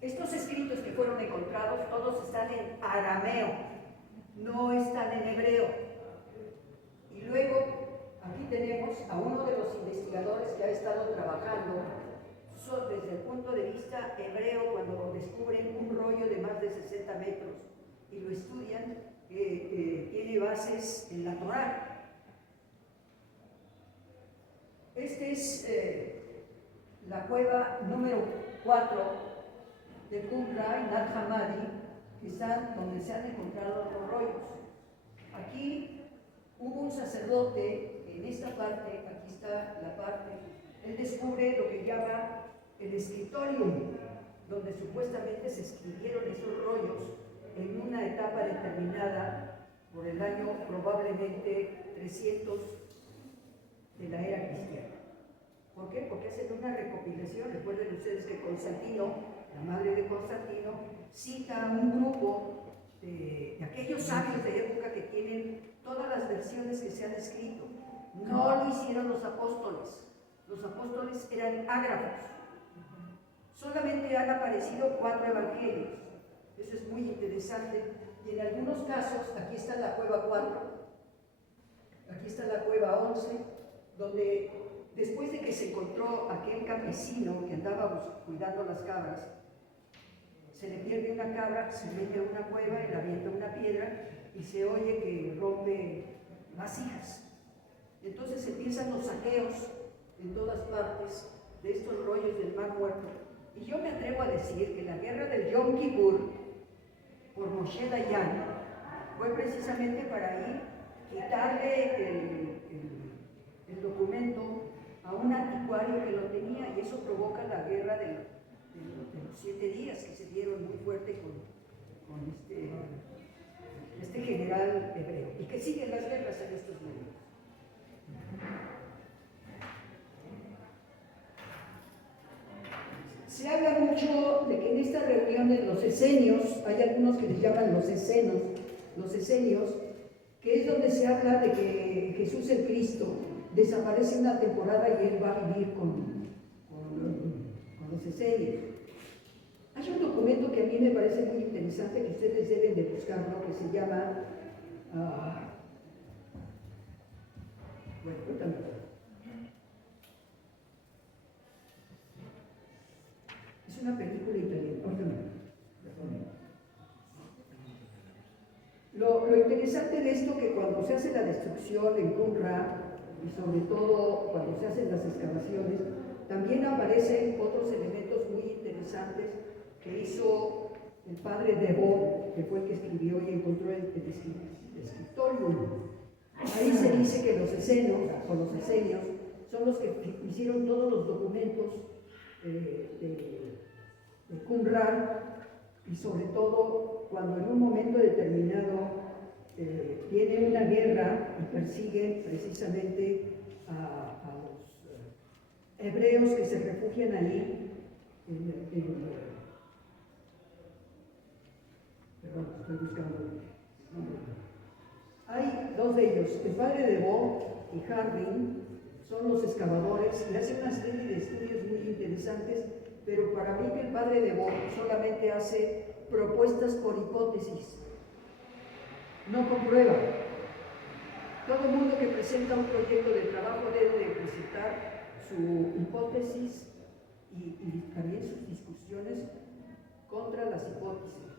Estos escritos que fueron encontrados, todos están en arameo, no están en hebreo. Y luego, aquí tenemos a uno de los investigadores que ha estado trabajando desde el punto de vista hebreo, cuando descubren un rollo de más de 60 metros y lo estudian, tiene bases en la Torá. Esta es la cueva número 4 de Qumran y Nag Hammadi, que están donde se han encontrado los rollos. Aquí hubo un sacerdote en esta parte, aquí está la parte, él descubre lo que llama el escritorium, donde supuestamente se escribieron esos rollos en una etapa determinada por el año probablemente 300 de la era cristiana. ¿Por qué? Porque hacen una recopilación. Recuerden ustedes que Constantino, la madre de Constantino, cita a un grupo de aquellos sabios de época que tienen todas las versiones que se han escrito. No lo hicieron los apóstoles. Los apóstoles eran ágrafos. Solamente han aparecido 4 evangelios. Eso es muy interesante. Y en algunos casos, aquí está la cueva 4, aquí está la cueva 11, donde después de que se encontró aquel campesino que andaba cuidando las cabras, se le pierde una cabra, se mete a una cueva y le avienta una piedra y se oye que rompe vasijas. Entonces empiezan los saqueos en todas partes de estos rollos del Mar Muerto. Y yo me atrevo a decir que la guerra del Yom Kippur por Moshe Dayan fue precisamente para ir quitarle el documento a un anticuario que lo tenía, y eso provoca la guerra de los 7 días que se dieron muy fuerte con este general hebreo, y que siguen las guerras en estos momentos. Se habla mucho de que en esta reunión de los esenios, hay algunos que les llaman los esenios, que es donde se habla de que Jesús el Cristo desaparece una temporada y él va a vivir con los esenios. Hay un documento que a mí me parece muy interesante, que ustedes deben de buscarlo, que se llama Bueno, cuéntame. Es una película italiana. Cuéntame. Lo interesante de esto que cuando se hace la destrucción en Qumran, y sobre todo cuando se hacen las excavaciones, también aparecen otros elementos muy interesantes que hizo el padre Debo, que fue el que escribió y encontró el escritorium. Ahí se dice que los esenios son los que hicieron todos los documentos de Qumran, y sobre todo cuando en un momento determinado tiene una guerra y persiguen precisamente a los hebreos que se refugian allí perdón, estoy buscando el nombre. Hay dos de ellos, el padre de Bo y Harding, son los excavadores y hacen una serie de estudios muy interesantes, pero para mí que el padre de Bo solamente hace propuestas por hipótesis, no comprueba. Todo el mundo que presenta un proyecto de trabajo debe de presentar su hipótesis y también sus discusiones contra las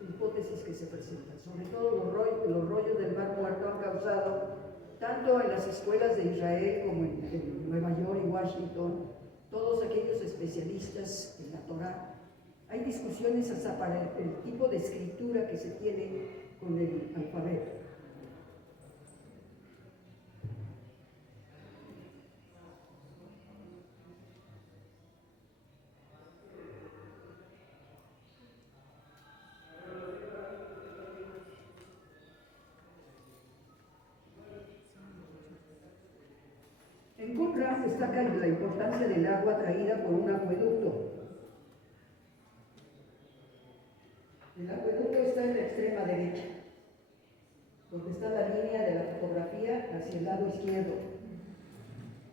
hipótesis que se presentan. Sobre todo los rollos del Mar Muerto han causado, tanto en las escuelas de Israel como en Nueva York y Washington, todos aquellos especialistas en la Torá, hay discusiones hasta para el tipo de escritura que se tiene con el alfabeto. En Qumran destaca la importancia del agua traída por un acueducto. El acueducto está en la extrema derecha, donde está la línea de la fotografía hacia el lado izquierdo.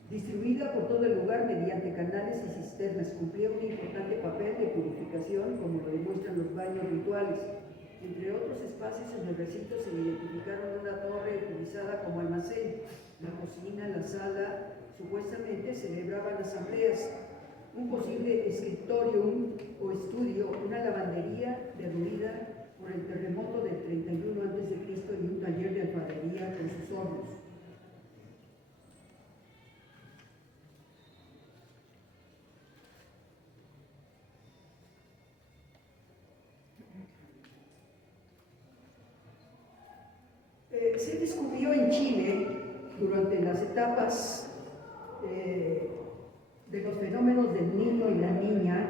Distribuida por todo el lugar mediante canales y cisternas, cumplía un importante papel de purificación, como lo demuestran los baños rituales. Entre otros espacios en el recinto se identificaron una torre utilizada como almacén, la cocina, la sala, supuestamente celebraban asambleas, un posible escritorium o estudio, una lavandería derruida por el terremoto del 31 a.C. y un taller de alfarería con sus hornos. Se descubrió en Chile, durante las etapas de los fenómenos del niño y la niña,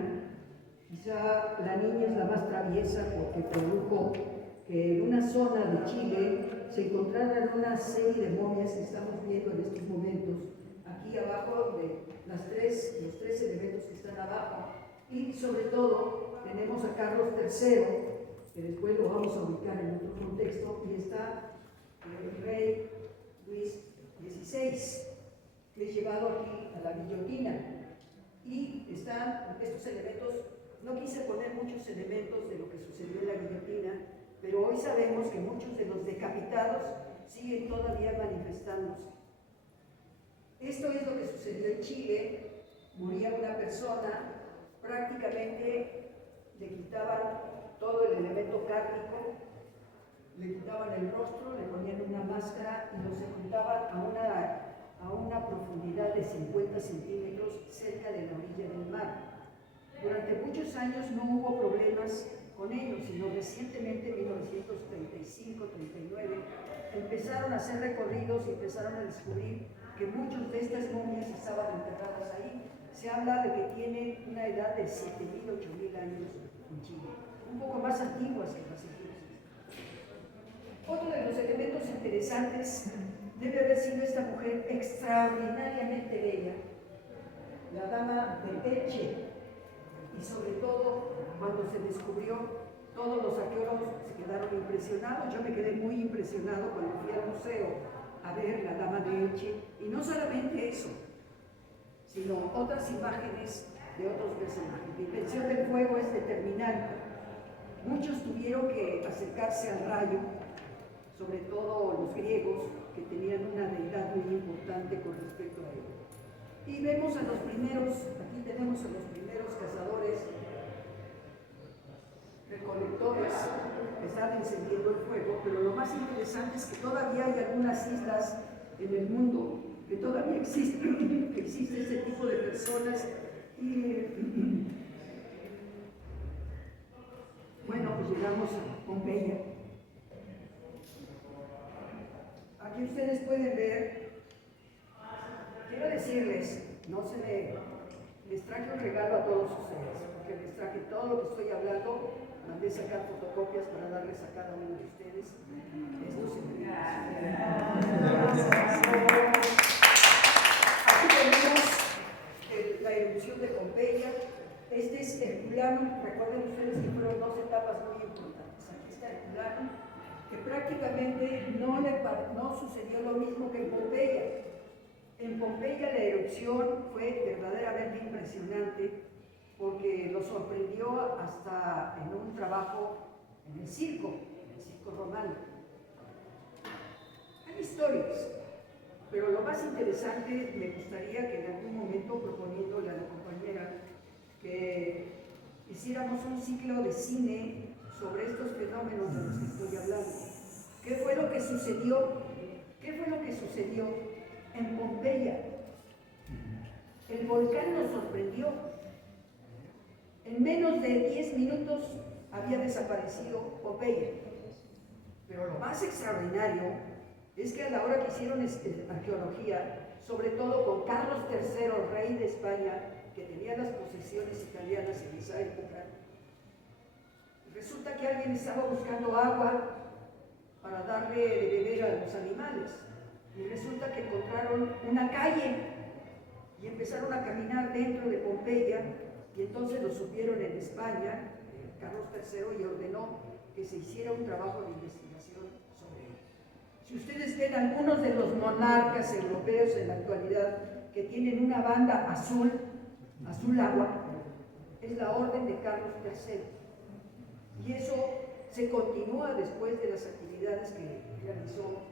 quizá la niña es la más traviesa porque produjo que en una zona de Chile se encontraran una serie de momias que estamos viendo en estos momentos, aquí abajo, de los tres elementos que están abajo, y sobre todo tenemos a Carlos III, que después lo vamos a ubicar en otro contexto, y está el rey Luis XVI, que es llevado aquí a la guillotina. Y están estos elementos, no quise poner muchos elementos de lo que sucedió en la guillotina, pero hoy sabemos que muchos de los decapitados siguen todavía manifestándose. Esto es lo que sucedió en Chile. Moría una persona, prácticamente le quitaban todo el elemento cárnico, le quitaban el rostro, le ponían una máscara y lo sepultaban a una profundidad de 50 centímetros cerca de la orilla del mar. Durante muchos años no hubo problemas con ellos, sino recientemente, en 1935-39, empezaron a hacer recorridos y empezaron a descubrir que muchas de estas momias estaban enterradas ahí. Se habla de que tienen una edad de 7.000, 8.000 años en Chile, un poco más antiguas que las egipcias. Otro de los elementos interesantes debe haber sido esta mujer extraordinariamente bella, la dama de Elche, y sobre todo cuando se descubrió, todos los arqueólogos se quedaron impresionados. Yo me quedé muy impresionado cuando fui al museo a ver la dama de Elche, y no solamente eso, sino otras imágenes de otros personajes. La intención del fuego es determinar. Muchos tuvieron que acercarse al rayo sobre todo los griegos, que tenían una deidad muy importante con respecto a él. Y vemos a los primeros, aquí tenemos a los primeros cazadores, recolectores que están encendiendo el fuego, pero lo más interesante es que todavía hay algunas islas en el mundo que todavía existen, que existe este tipo de personas y bueno, pues llegamos a Pompeya. Aquí ustedes pueden ver, quiero decirles, les traje un regalo a todos ustedes, porque les traje todo lo que estoy hablando, mandé sacar fotocopias para darles a cada uno de ustedes estos Aquí tenemos la erupción de Pompeya. Este es Herculano, recuerden ustedes que fueron dos etapas muy importantes. Aquí está Herculano, que prácticamente no sucedió lo mismo que en Pompeya. En Pompeya la erupción fue verdaderamente impresionante porque lo sorprendió hasta en un trabajo en el circo romano. Hay historias, pero lo más interesante me gustaría que en algún momento, proponiéndole a la compañera, que hiciéramos un ciclo de cine sobre estos fenómenos de los que estoy hablando. ¿Qué fue lo que sucedió? ¿Qué fue lo que sucedió en Pompeya? El volcán nos sorprendió. En menos de 10 minutos había desaparecido Pompeya. Pero lo más extraordinario es que a la hora que hicieron arqueología, sobre todo con Carlos III, rey de España, que tenía las posesiones italianas en esa época, resulta que alguien estaba buscando agua para darle de beber a los animales. Y resulta que encontraron una calle y empezaron a caminar dentro de Pompeya y entonces lo supieron en España, Carlos III, y ordenó que se hiciera un trabajo de investigación sobre él. Si ustedes ven algunos de los monarcas europeos en la actualidad que tienen una banda azul agua, es la orden de Carlos III. Y eso se continúa después de las actividades que realizó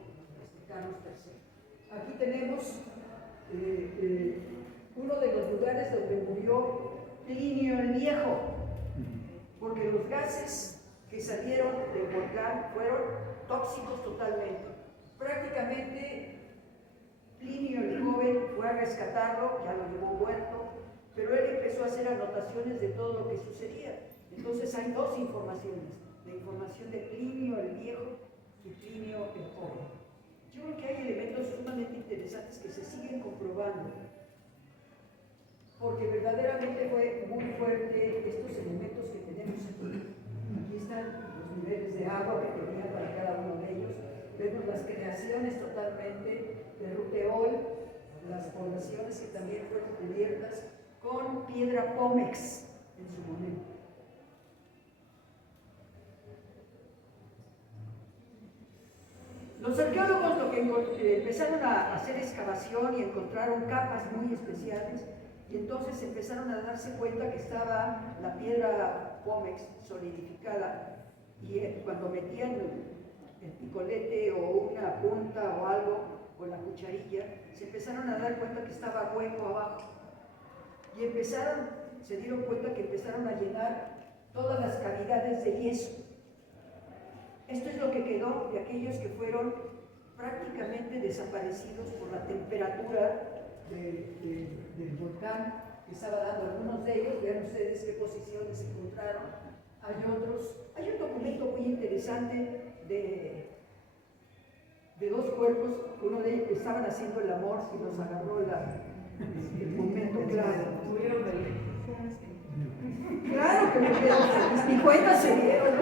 Carlos III. Aquí tenemos uno de los lugares donde murió Plinio el Viejo, porque los gases que salieron del volcán fueron tóxicos totalmente. Prácticamente Plinio el Joven fue a rescatarlo, ya lo llevó muerto, pero él empezó a hacer anotaciones de todo lo que sucedía. Entonces hay dos informaciones, la información de Plinio el Viejo y Plinio el Joven. Yo creo que hay elementos sumamente interesantes que se siguen comprobando, porque verdaderamente fue muy fuerte estos elementos que tenemos aquí. Aquí están los niveles de agua que tenían para cada uno de ellos. Vemos las creaciones totalmente de ruteol, las poblaciones que también fueron cubiertas con piedra pómex en su momento. Los arqueólogos lo que empezaron a hacer excavación y encontraron capas muy especiales, y entonces empezaron a darse cuenta que estaba la piedra pómex solidificada, y cuando metían el picolete o una punta o algo con la cucharilla, se empezaron a dar cuenta que estaba hueco abajo, y se dieron cuenta que empezaron a llenar todas las cavidades de yeso. Esto es lo que quedó de aquellos que fueron prácticamente desaparecidos por la temperatura del volcán que estaba dando. Algunos de ellos, vean ustedes qué posiciones encontraron. Hay un documento muy interesante de dos cuerpos, uno de ellos que estaban haciendo el amor y los agarró el momento claro. Claro que murieron, mis 50 se dieron.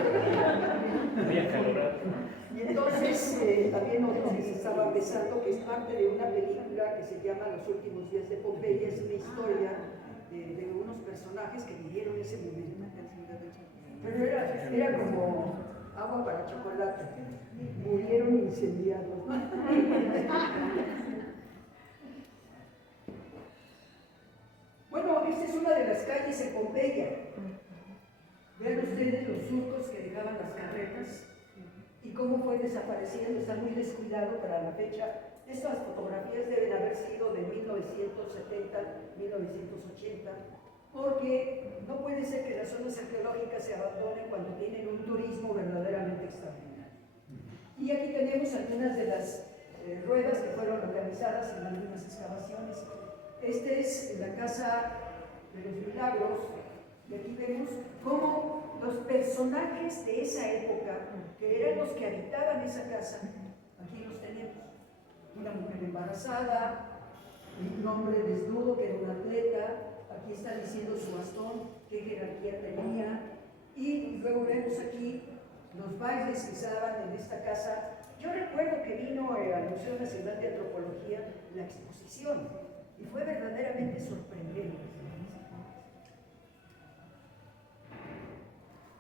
Y entonces también otros que se estaban besando, que es parte de una película que se llama Los últimos días de Pompeya. Es una historia de unos personajes que vivieron ese momento. Pero era como agua para chocolate. Murieron incendiados. Bueno, esta es una de las calles en Pompeya. Vean ustedes los surcos que dejaban las carretas. y cómo fue desapareciendo, está muy descuidado para la fecha. Estas fotografías deben haber sido de 1970, 1980, porque no puede ser que las zonas arqueológicas se abandonen cuando tienen un turismo verdaderamente extraordinario. Y aquí tenemos algunas de las ruedas que fueron localizadas en algunas excavaciones. Esta es la Casa de los Milagros, y aquí vemos cómo los personajes de esa época, que eran los que habitaban esa casa, aquí los tenemos. Una mujer embarazada, un hombre desnudo que era un atleta, aquí está diciendo su bastón, qué jerarquía tenía, y luego vemos aquí los bailes que se daban en esta casa. Yo recuerdo que vino al Museo Nacional de Antropología la exposición, y fue verdaderamente sorprendente.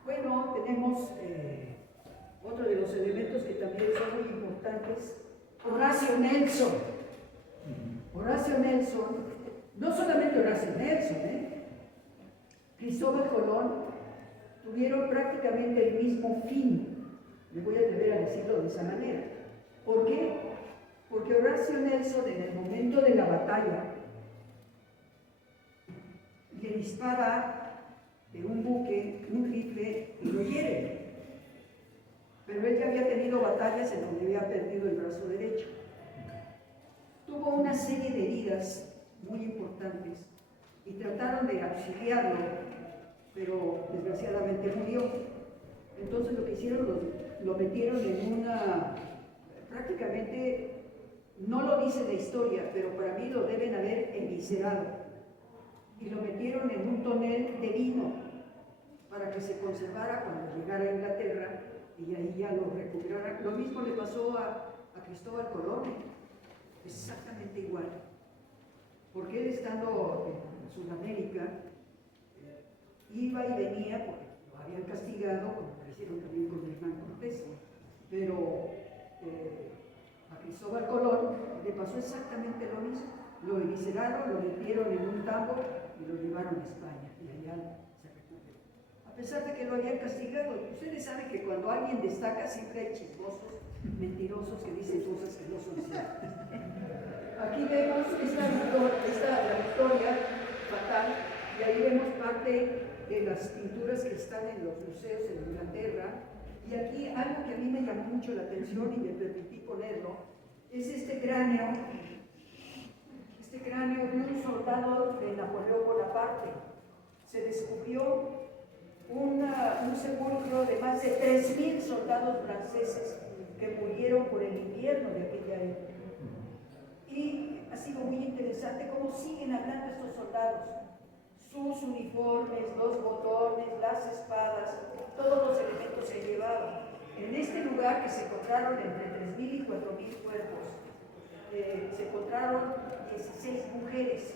Bueno, tenemos otro de los elementos que también son muy importantes, Horacio Nelson. Horacio Nelson, no solamente Horacio Nelson, Cristóbal Colón, tuvieron prácticamente el mismo fin, me voy a atrever a decirlo de esa manera. ¿Por qué? Porque Horacio Nelson, en el momento de la batalla, le dispara de un buque, un rifle, y lo hiere. Pero él ya había tenido batallas en donde había perdido el brazo derecho. Tuvo una serie de heridas muy importantes y trataron de auxiliarlo, pero desgraciadamente murió. Entonces lo que hicieron, lo metieron en una, prácticamente, no lo dice la historia, pero para mí lo deben haber eviscerado. Y lo metieron en un tonel de vino para que se conservara cuando llegara a Inglaterra y ahí ya lo recuperaran. Lo mismo le pasó a Cristóbal Colón, exactamente igual, porque él estando en Sudamérica iba y venía, porque lo habían castigado, como lo hicieron también con Hernán Cortés, pero a Cristóbal Colón le pasó exactamente lo mismo. Lo evisceraron, lo metieron en un tambo y lo llevaron a España, y allá se recuperó. A pesar de que lo habían castigado, ustedes saben que cuando alguien destaca siempre hay chismosos, mentirosos que dicen cosas que no son ciertas. Aquí vemos la victoria fatal, y ahí vemos parte de las pinturas que están en los museos en Inglaterra. Y aquí algo que a mí me llamó mucho la atención y me permití ponerlo, es este cráneo de un soldado de Napoleón Bonaparte. Se descubrió un sepulcro de más de 3,000 soldados franceses que murieron por el invierno de aquella época. Y ha sido muy interesante cómo siguen hablando estos soldados. Sus uniformes, los botones, las espadas, todos los elementos que llevaban. En este lugar que se encontraron entre 3,000 y 4,000 cuerpos, se encontraron 16 mujeres.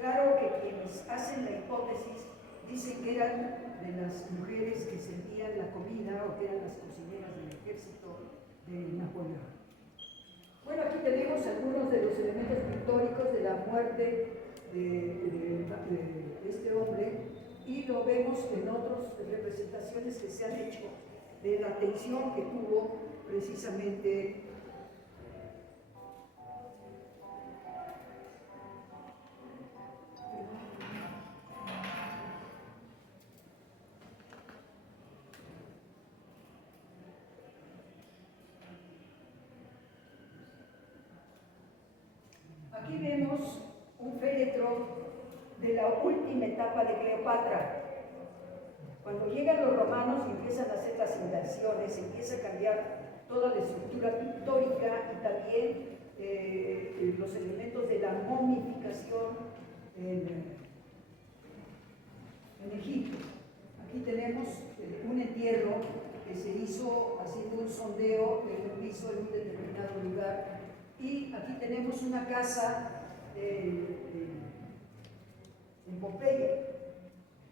Claro que quienes hacen la hipótesis dicen que eran de las mujeres que servían la comida o que eran las cocineras del ejército de Napoleón. Bueno, aquí tenemos algunos de los elementos pictóricos de la muerte de este hombre, y lo vemos en otras representaciones que se han hecho de la atención que tuvo precisamente aquí vemos un féretro de la última etapa de Cleopatra. Cuando llegan los romanos y empiezan a hacer las inversiones, empieza a cambiar toda la estructura pictórica y también los elementos de la momificación en Egipto. Aquí tenemos un entierro que se hizo haciendo un sondeo en un piso en un determinado lugar. Y aquí tenemos una casa en Pompeya.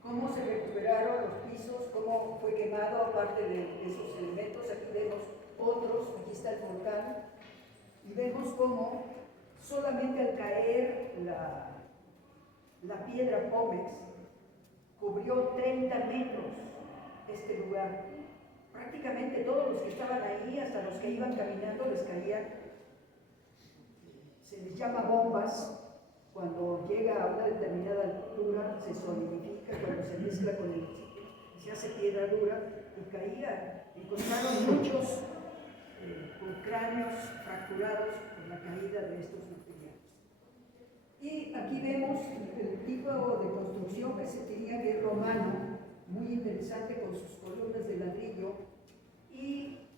Cómo se recuperaron los pisos, cómo fue quemado aparte de esos elementos. Aquí vemos otros, aquí está el volcán. Y vemos cómo solamente al caer la piedra Pómex cubrió 30 metros este lugar. prácticamente todos los que estaban ahí, hasta los que iban caminando, les caían, se les llama bombas. Cuando llega a una determinada altura se solidifica, cuando se mezcla con el se hace piedra dura y caía. Encontraron muchos con cráneos fracturados por la caída de estos materiales. Y aquí vemos el tipo de construcción que se tenía, que es romano, muy interesante, con sus columnas de ladrillo, y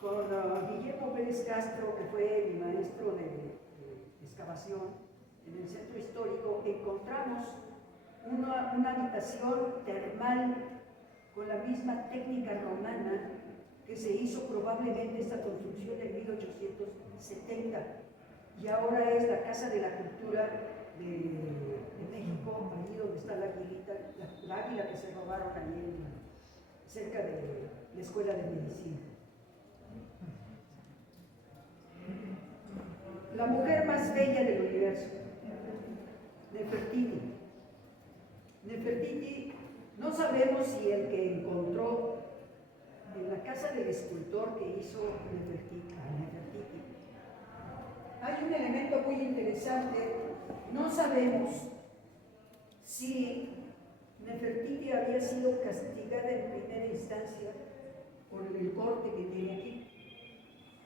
con Guillermo Pérez Castro, que fue mi maestro de excavación en el centro histórico, encontramos una habitación termal con la misma técnica romana que se hizo probablemente esta construcción en 1870, y ahora es la Casa de la Cultura de México, allí donde está la aguilita, la águila que se robaron allí cerca de la Escuela de Medicina. La mujer más bella del universo, Nefertiti. Nefertiti, no sabemos si el que encontró en la casa del escultor que hizo Nefertiti. Hay un elemento muy interesante, no sabemos si Nefertiti había sido castigada en primera instancia por el corte que tiene aquí.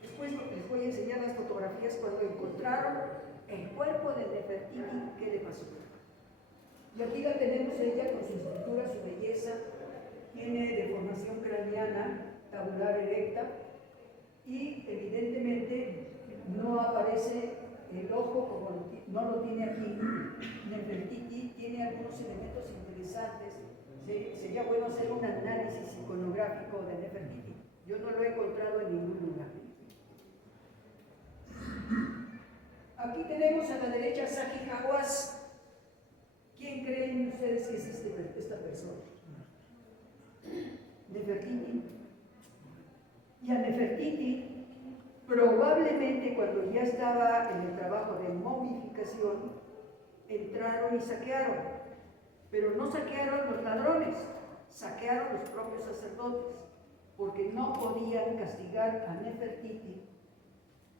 Después les voy a enseñar las fotografías cuando encontraron el cuerpo de Nefertiti, qué le pasó. Y aquí la tenemos ella con su estructura, su belleza, tiene deformación craneana, tabular erecta, y evidentemente no aparece el ojo como no lo tiene aquí. Nefertiti tiene algunos elementos interesantes. Sería bueno hacer un análisis iconográfico de Nefertiti. Yo no lo he encontrado en ningún lugar. Aquí tenemos a la derecha Zahi Hawass. ¿Quién creen ustedes que es esta persona? Nefertiti. Y a Nefertiti, probablemente cuando ya estaba en el trabajo de momificación, entraron y saquearon. Pero no saquearon los ladrones, saquearon los propios sacerdotes, porque no podían castigar a Nefertiti,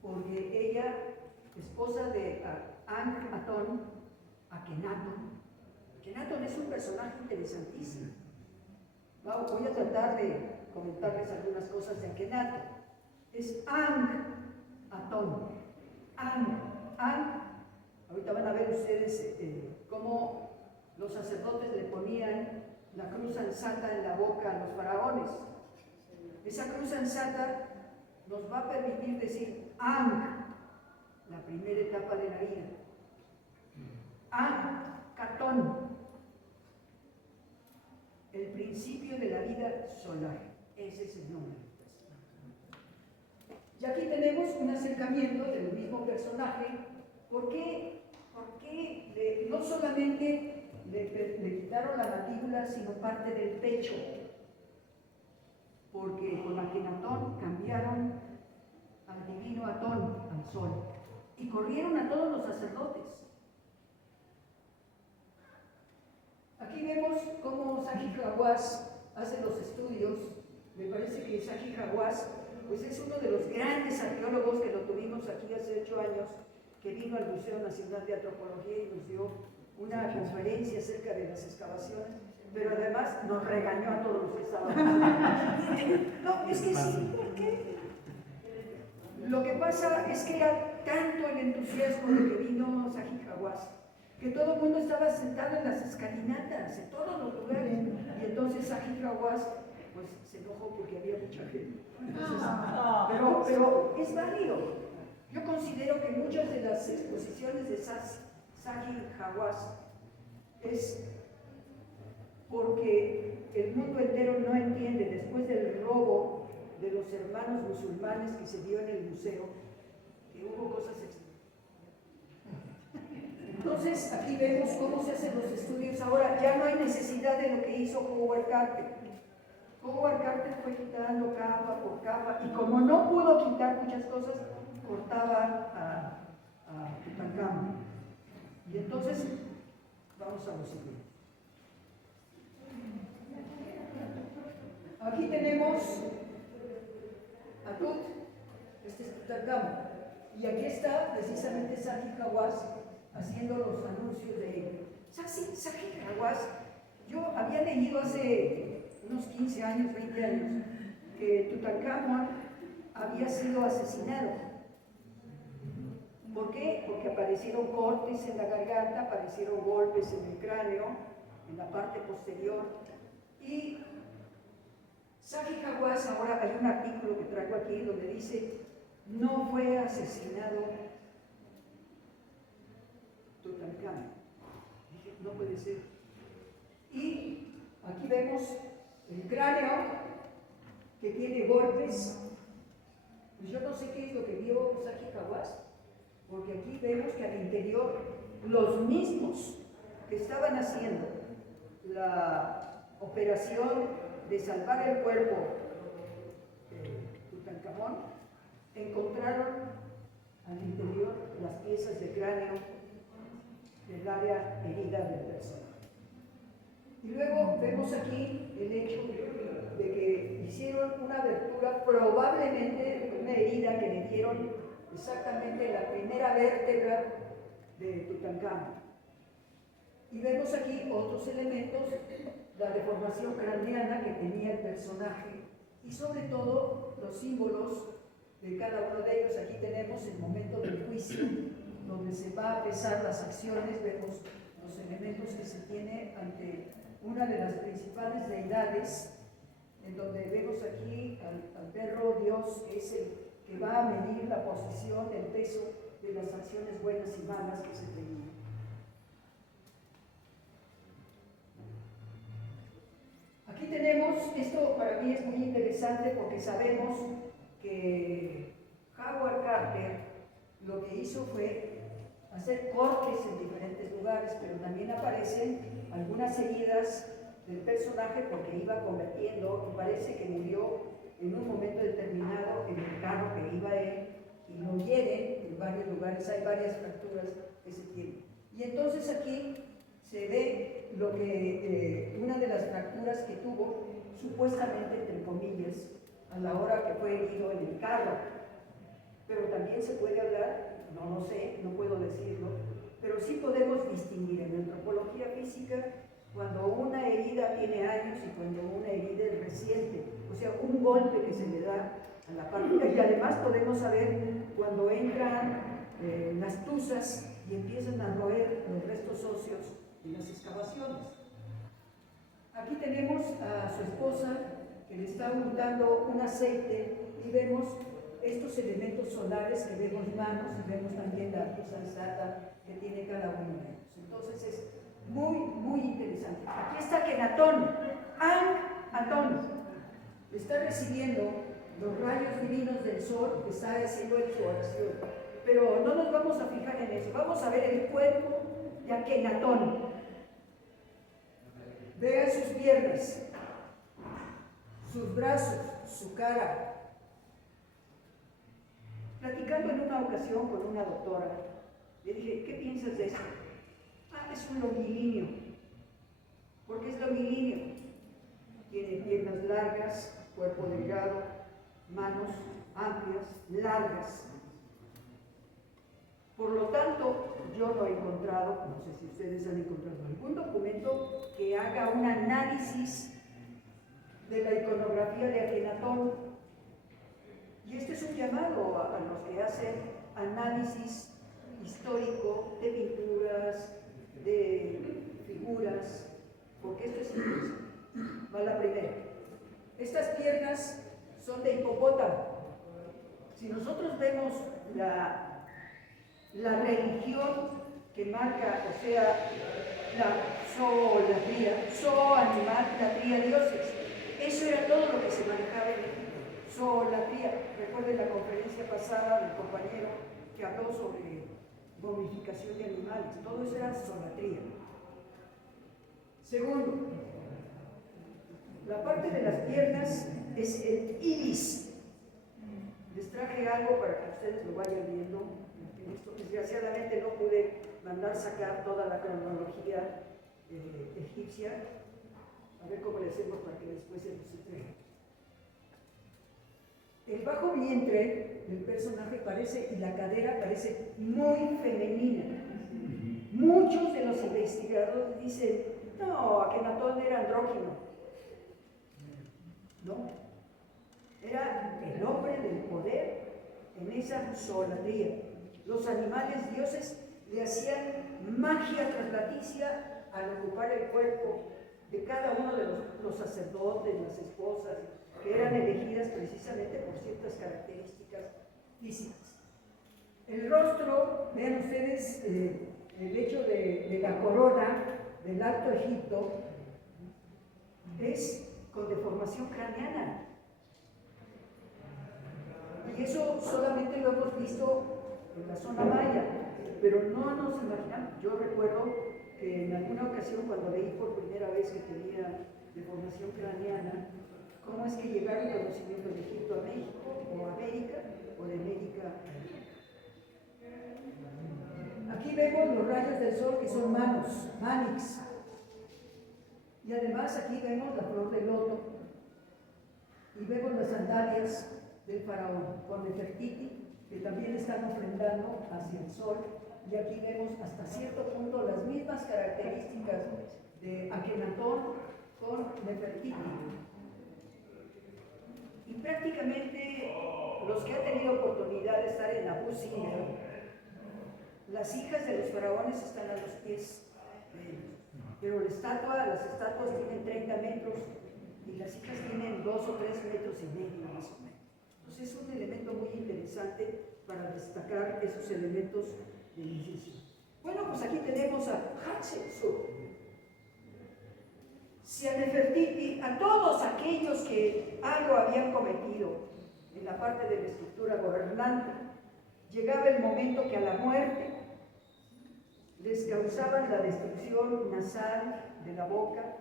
porque ella, esposa de Akhenaton, Akhenaton es un personaje interesantísimo. Voy a tratar de comentarles algunas cosas de Akhenaton. Es Akhenaton. Ahorita van a ver ustedes cómo los sacerdotes le ponían la cruz ansata en la boca a los faraones. Esa cruz ansata nos va a permitir decir la primera etapa de la vida. Catón, el principio de la vida solar. Ese es el nombre. Y aquí tenemos un acercamiento del mismo personaje. ¿Por qué no solamente le quitaron la mandíbula, sino parte del pecho? Porque con Akhenaton cambiaron al divino Atón, al sol, y corrieron a todos los sacerdotes. Aquí vemos cómo Zahi Hawass hace los estudios. Me parece que Zahi Hawass pues es uno de los grandes arqueólogos que lo tuvimos aquí hace 8 años, que vino al Museo Nacional de Antropología y nos dio una conferencia acerca de las excavaciones, pero además nos regañó a todos los que estaban. No, es que sí, ¿por qué? Lo que pasa es que era tanto el entusiasmo de que vino Zahi Hawass, que todo el mundo estaba sentado en las escalinatas, en todos los lugares, y entonces Zahi Hawass pues se enojó porque había mucha gente. Entonces, pero es válido. Yo considero que muchas de las exposiciones de Zahi Hawass es porque el mundo entero no entiende, después del robo de los hermanos musulmanes que se dio en el museo, que hubo cosas extrañas. Entonces, aquí vemos cómo se hacen los estudios. Ahora ya no hay necesidad de lo que hizo Howard Carter. Howard Carter fue quitando capa por capa, y como no pudo quitar muchas cosas, cortaba a Tutankamón. Y entonces, vamos a lo siguiente. Aquí tenemos vemos a Tut, este es Tutankamón, y aquí está precisamente Zahi Hawass haciendo los anuncios de él. Zahi Hawass, yo había leído hace unos 15 años, 20 años, que Tutankamón había sido asesinado. ¿Por qué? Porque aparecieron cortes en la garganta, aparecieron golpes en el cráneo, en la parte posterior. Y Zahi Hawass, ahora hay un artículo que traigo aquí donde dice, no fue asesinado Tutankamón. Dije, no puede ser. Y aquí vemos el cráneo que tiene golpes. Pues yo no sé qué es lo que vio Zahi Hawass, porque aquí vemos que al interior los mismos que estaban haciendo la operación de salvar el cuerpo de Tutankamón encontraron al interior las piezas de cráneo del área herida del personaje. Y luego vemos aquí el hecho de que hicieron una abertura, probablemente una herida que le dieron exactamente la primera vértebra de Tutankamón. Y vemos aquí otros elementos, la deformación craneana que tenía el personaje y sobre todo los símbolos de cada uno de ellos. Aquí tenemos el momento del juicio, donde se va a pesar las acciones, vemos los elementos que se tiene ante una de las principales deidades, en donde vemos aquí al perro Dios, que es el que va a medir la posición, el peso de las acciones buenas y malas que se tenían. Aquí tenemos, esto para mí es muy interesante porque sabemos que Howard Carter lo que hizo fue hacer cortes en diferentes lugares, pero también aparecen algunas heridas del personaje porque iba convertiendo y parece que murió en un momento determinado en el carro que iba él y lo hieren en varios lugares, hay varias fracturas que se tienen. Y entonces aquí se ve lo que una de las fracturas que tuvo, supuestamente, entre comillas, a la hora que fue herido en el carro. Pero también se puede hablar, no lo sé, no puedo decirlo, pero sí podemos distinguir en la antropología física cuando una herida tiene años y cuando una herida es reciente, o sea, un golpe que se le da a la parte. Y además podemos saber cuando entran las tuzas y empiezan a roer los restos óseos en las excavaciones. Aquí tenemos a su esposa que le está untando un aceite y vemos estos elementos solares, que vemos manos y vemos también la luz alzada que tiene cada uno de ellos. Entonces es muy, muy interesante. Aquí está Kenatón, Anatón, está recibiendo los rayos divinos del sol que está haciendo en su oración. Pero no nos vamos a fijar en eso, vamos a ver el cuerpo de Akenatón. Vean sus piernas, sus brazos, su cara. Platicando en una ocasión con una doctora, le dije, ¿qué piensas de eso? Es un longilineo. ¿Por qué es longilineo? Tiene piernas largas, cuerpo delgado, manos amplias, largas. Por lo tanto, yo no he encontrado, no sé si ustedes han encontrado algún documento que haga un análisis de la iconografía de Akenatón. Y este es un llamado a los que hacen análisis histórico de pinturas, de figuras, porque esto es interesante. Va la primera. Estas piernas son de hipopótamo. Si nosotros vemos la religión que marca, o sea, la zoolatría, zoo animal, latría dioses, eso era todo lo que se manejaba en Egipto. Zoolatría. Recuerden la conferencia pasada del compañero que habló sobre momificación de animales, todo eso era zoolatría. Segundo, la parte de las piernas es el iris. Les traje algo para que ustedes lo vayan viendo. Desgraciadamente no pude mandar sacar toda la cronología egipcia. A ver cómo le hacemos para que después se nos entregue. bajo vientre del personaje parece, y la cadera parece muy femenina. Muchos de los investigadores dicen, no, Akenatón era andrógino. No, era el hombre del poder en esa solatría. Los animales dioses le hacían magia traslaticia al ocupar el cuerpo de cada uno de los sacerdotes, las esposas, que eran elegidas precisamente por ciertas características físicas. El rostro, vean ustedes, el hecho de la corona del Alto Egipto es con deformación craneana. Y eso solamente lo hemos visto en la zona maya, pero no nos imaginamos. Yo recuerdo que en alguna ocasión, cuando leí por primera vez que tenía deformación craneana, cómo es que llegaron el conocimiento de Egipto a México, o a América, o de América. Aquí vemos los rayos del sol que son manos, manix. Y además aquí vemos la flor de loto y vemos las sandalias del faraón con Nefertiti, que también están ofrendando hacia el sol. Y aquí vemos hasta cierto punto las mismas características de Akenatón con Nefertiti. Y prácticamente los que han tenido oportunidad de estar en Abu Simbel, las hijas de los faraones están a los pies de ellos. Pero las estatuas tienen 30 metros y las hijas tienen 2 o 3 metros y medio más o menos. Entonces es un elemento muy interesante para destacar esos elementos de inicio. Bueno, pues aquí tenemos a Hatshepsut. Si a Nefertiti, a todos aquellos que algo habían cometido en la parte de la estructura gobernante, llegaba el momento que a la muerte les causaban la destrucción nasal de la boca,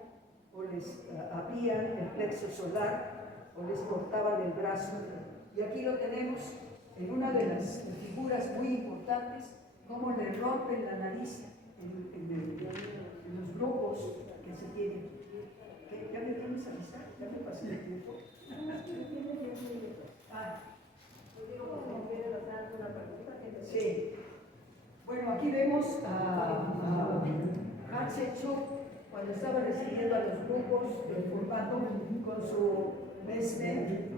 o les abrían el plexo solar, o les cortaban el brazo. Y aquí lo tenemos en una de las figuras muy importantes, cómo le rompen la nariz en los grupos que se tienen. ¿Ya me tienes avisar? ¿Ya me pasé el tiempo? Sí. Bueno, aquí vemos a Hatshepsut cuando estaba recibiendo a los grupos del formato con su mesme.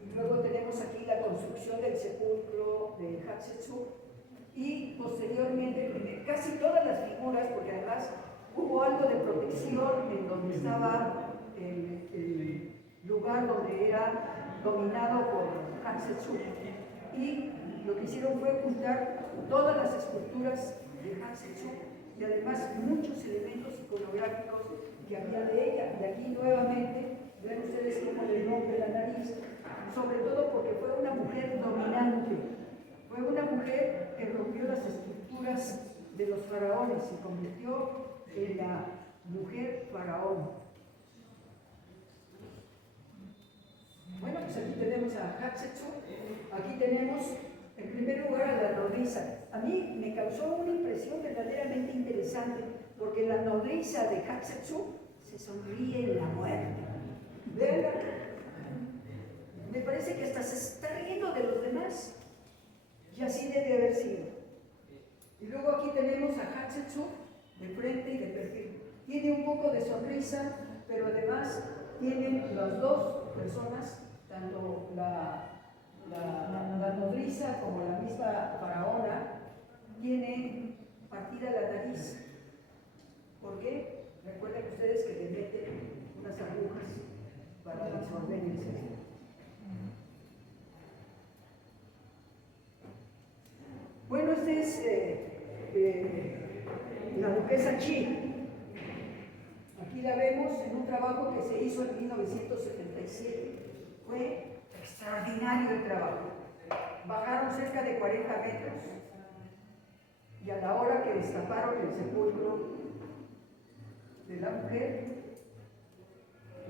Y luego tenemos aquí la construcción del sepulcro de Hatshepsut. Y posteriormente, casi todas las figuras, porque además hubo algo de protección en donde estaba el lugar donde era dominado por Hatshepsut. Y lo que hicieron fue ocultar todas las esculturas de Hatshepsut y además muchos elementos iconográficos que había de ella. Y aquí nuevamente ven ustedes cómo le rompe la nariz, sobre todo porque fue una mujer dominante, fue una mujer que rompió las estructuras de los faraones, se convirtió en la mujer faraón. Bueno, pues aquí tenemos a Hatshepsut, aquí tenemos en primer lugar a la nodriza. A mí me causó una impresión verdaderamente interesante, porque la nodriza de Hatshepsut se sonríe en la muerte. ¿Verdad? Me parece que hasta se está riendo de los demás. Y así debe haber sido. Y luego aquí tenemos a Hatshepsut de frente y de perfil. Tiene un poco de sonrisa, pero además tienen las dos personas, tanto la nodriza como la misma faraona, tiene partida la nariz. ¿Por qué? Recuerden ustedes que le meten unas agujas para disolver el cerebro. Bueno, esta es la duquesa Chi. Aquí la vemos en un trabajo que se hizo en 1977. Fue extraordinario el trabajo. Bajaron cerca de 40 metros y a la hora que destaparon el sepulcro de la mujer,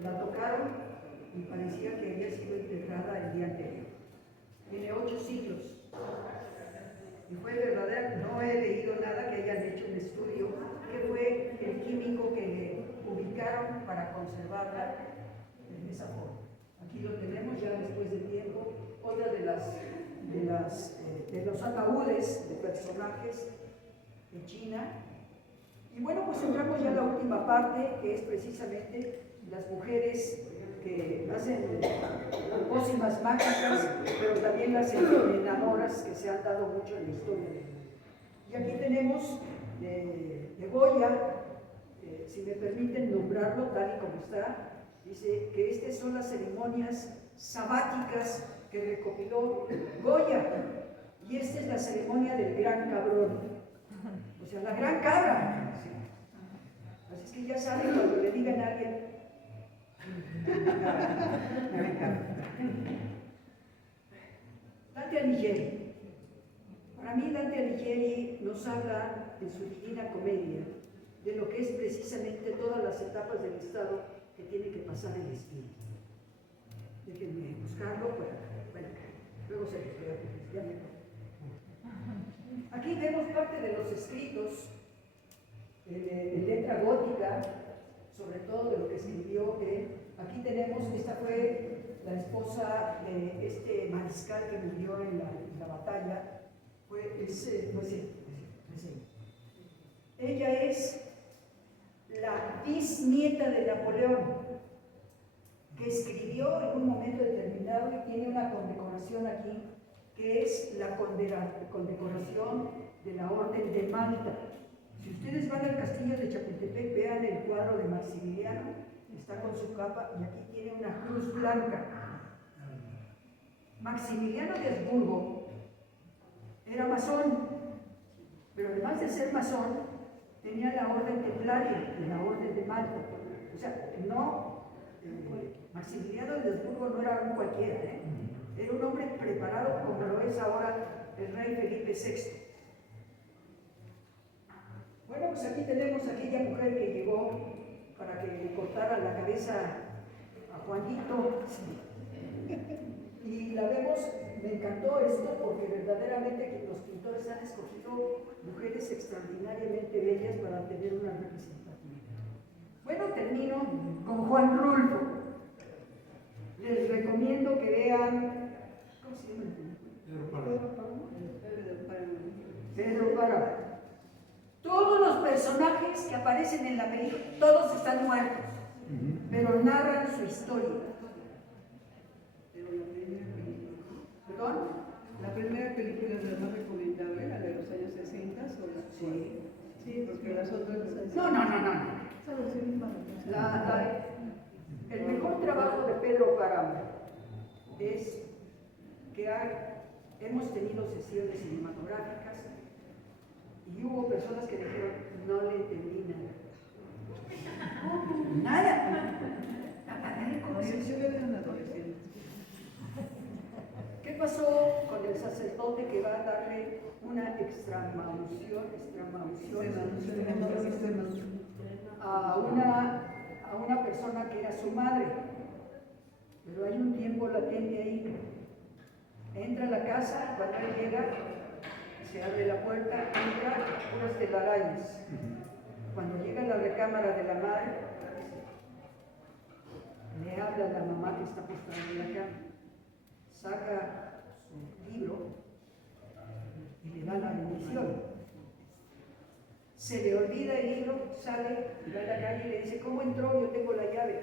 la tocaron y parecía que había sido enterrada el día anterior. Tiene 8 siglos. Y fue verdadero, no he leído nada que hayan hecho un estudio, que fue el químico que le ubicaron para conservarla en esa forma. Aquí lo tenemos ya después de de los ataúdes de personajes en China. Y bueno, pues entramos ya a la última parte, que es precisamente las mujeres que hacen pócimas mágicas, pero también las envenenadoras que se han dado mucho en la historia. Y aquí tenemos de Goya, si me permiten nombrarlo tal y como está, dice que estas son las ceremonias sabáticas que recopiló Goya, y esta es la ceremonia del gran cabrón, o sea, la gran cabra. Así es que ya saben, cuando le digan a alguien, Dante Alighieri. Para mí Dante Alighieri nos habla en su Divina Comedia de lo que es precisamente todas las etapas del estado que tiene que pasar el espíritu. Déjenme buscarlo bueno, luego se los veo, ya me acuerdo. Aquí vemos parte de los escritos en letra gótica, sobre todo de lo que escribió él. Aquí tenemos, esta fue la esposa de este mariscal que murió en la batalla, ella es la bisnieta de Napoleón, que escribió en un momento determinado y tiene una condecoración aquí, que es la condecoración de la Orden de Malta. Si ustedes van al castillo de Chapultepec, vean el cuadro de Maximiliano, está con su capa y aquí tiene una cruz blanca. Maximiliano de Habsburgo era masón, pero además de ser masón, tenía la orden templaria, la orden de Malta. O sea, Maximiliano de Habsburgo no era un cualquiera, era un hombre preparado como lo es ahora el rey Felipe VI. Bueno, pues aquí tenemos a aquella mujer que llegó para que le cortaran la cabeza a Juanito. Y la vemos, me encantó esto porque verdaderamente que los pintores han escogido mujeres extraordinariamente bellas para tener una representatividad. Bueno, termino con Juan Rulfo. Les recomiendo que vean, ¿cómo se llama? Pedro Páramo. Todos los personajes que aparecen en la película, todos están muertos, pero narran su historia. ¿Perdón? La primera película es la más recomendable, la de los años 60. Sí. Sí, porque las otras... No. El mejor trabajo de Pedro Páramo es que hemos tenido sesiones cinematográficas y hubo personas que dijeron, no le entendí nada. Nada. Como si yo era un adolescente. ¿Qué pasó con el sacerdote que va a darle una extramaunción a una persona que era su madre? Pero hay un tiempo latente ahí. Entra a la casa, cuando él llega, se abre la puerta, entra puras telarañas. Cuando llega a la recámara de la madre, le habla a la mamá que está postrada en la cama, saca su libro y le da la bendición. Se le olvida el libro, sale y va a la calle y le dice, ¿cómo entró? Yo tengo la llave.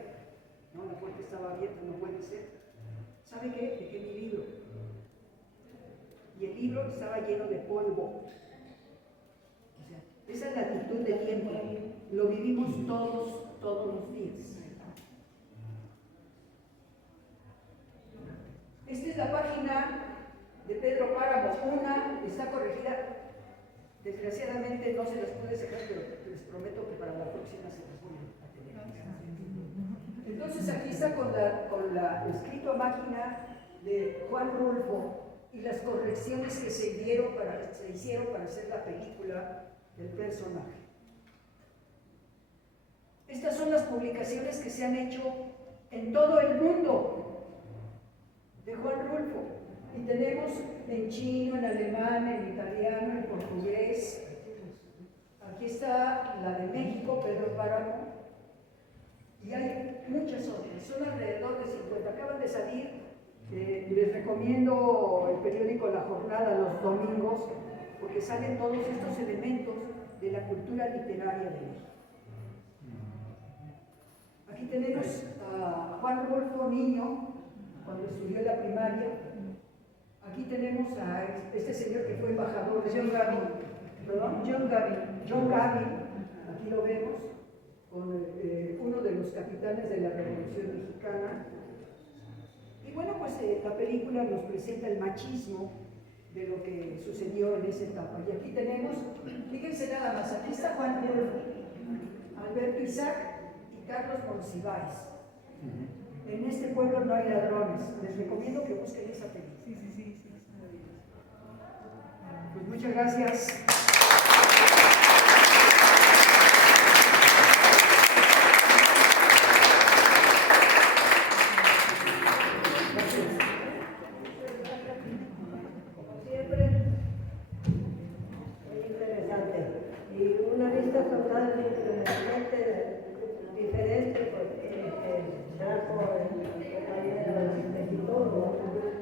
No, la puerta estaba abierta, no puede ser. ¿Sabe qué? Dejé mi libro. Y el libro estaba lleno de polvo. O sea, esa es la actitud de tiempo. Lo vivimos todos los días. Esta es la página de Pedro Páramo. Una está corregida. Desgraciadamente no se las pude sacar, pero les prometo que para la próxima se las voy a tener. Entonces aquí está con la escrito a máquina de Juan Rulfo y las correcciones que se hicieron para hacer la película del personaje. Estas son las publicaciones que se han hecho en todo el mundo de Juan Rulfo. Y tenemos en chino, en alemán, en italiano, en portugués. Aquí está la de México, Pedro Páramo. Y hay muchas otras, son alrededor de 50. Acaban de salir, les recomiendo recomiendo el periódico La Jornada los domingos, porque salen todos estos elementos de la cultura literaria de México. Aquí tenemos a Juan Rodolfo Niño, cuando estudió en la primaria. Aquí tenemos a este señor que fue embajador de John Gavin. ¿Perdón? John Gavin. Aquí lo vemos, con uno de los capitanes de la Revolución Mexicana. Y bueno, pues la película nos presenta el machismo de lo que sucedió en esa etapa. Y aquí tenemos, fíjense nada más, aquí está Juan Rodolfo, Alberto Isaac y Carlos Monsiváis. En este pueblo no hay ladrones. Les recomiendo que busquen esa película. Sí. Pues muchas gracias. Como siempre, muy interesante. Y una vista totalmente diferente, porque trajo el compañero de Quito,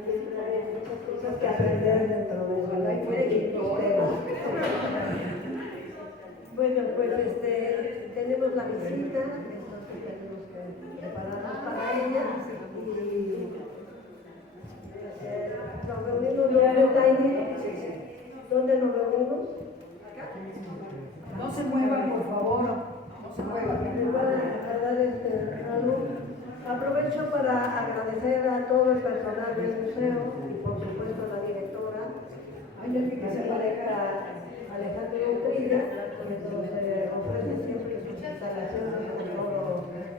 siempre hay muchas cosas que aprender dentro de Ojalá y fuera Quito. Bueno, pues tenemos la visita, entonces tenemos que prepararnos para ella y nos reunimos luego, Taini. ¿Dónde nos reunimos? No se muevan, por favor. No se muevan. Aprovecho para agradecer a todo el personal del museo y por supuesto a la directora, que se parezca Alejandro Utrilla, que nos ofrece siempre sus instalaciones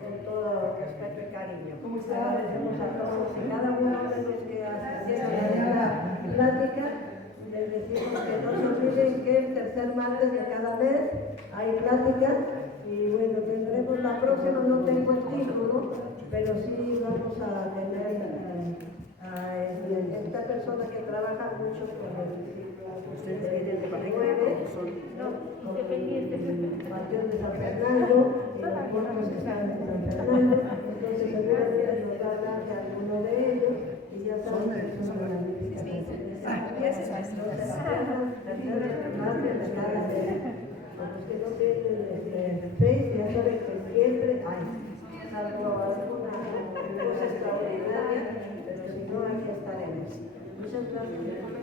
con todo respeto y cariño. Agradecemos a todos y cada uno de los que asistieron a esta plática. Les decimos que no se olviden que el tercer martes de cada mes hay plática y bueno, tendremos la próxima, no tengo el título, pero sí vamos a tener a esta persona que trabaja mucho con el Panteón de San Fernando y los puertos que están en San Fernando, entonces seguramente nos va a hablar de alguno de ellos y ya saben que son una magnífica. Los que no tienen Facebook, ya saben que siempre hay, salvo alguna cosa extraordinaria, pero si no, aquí estaremos. Muchas gracias.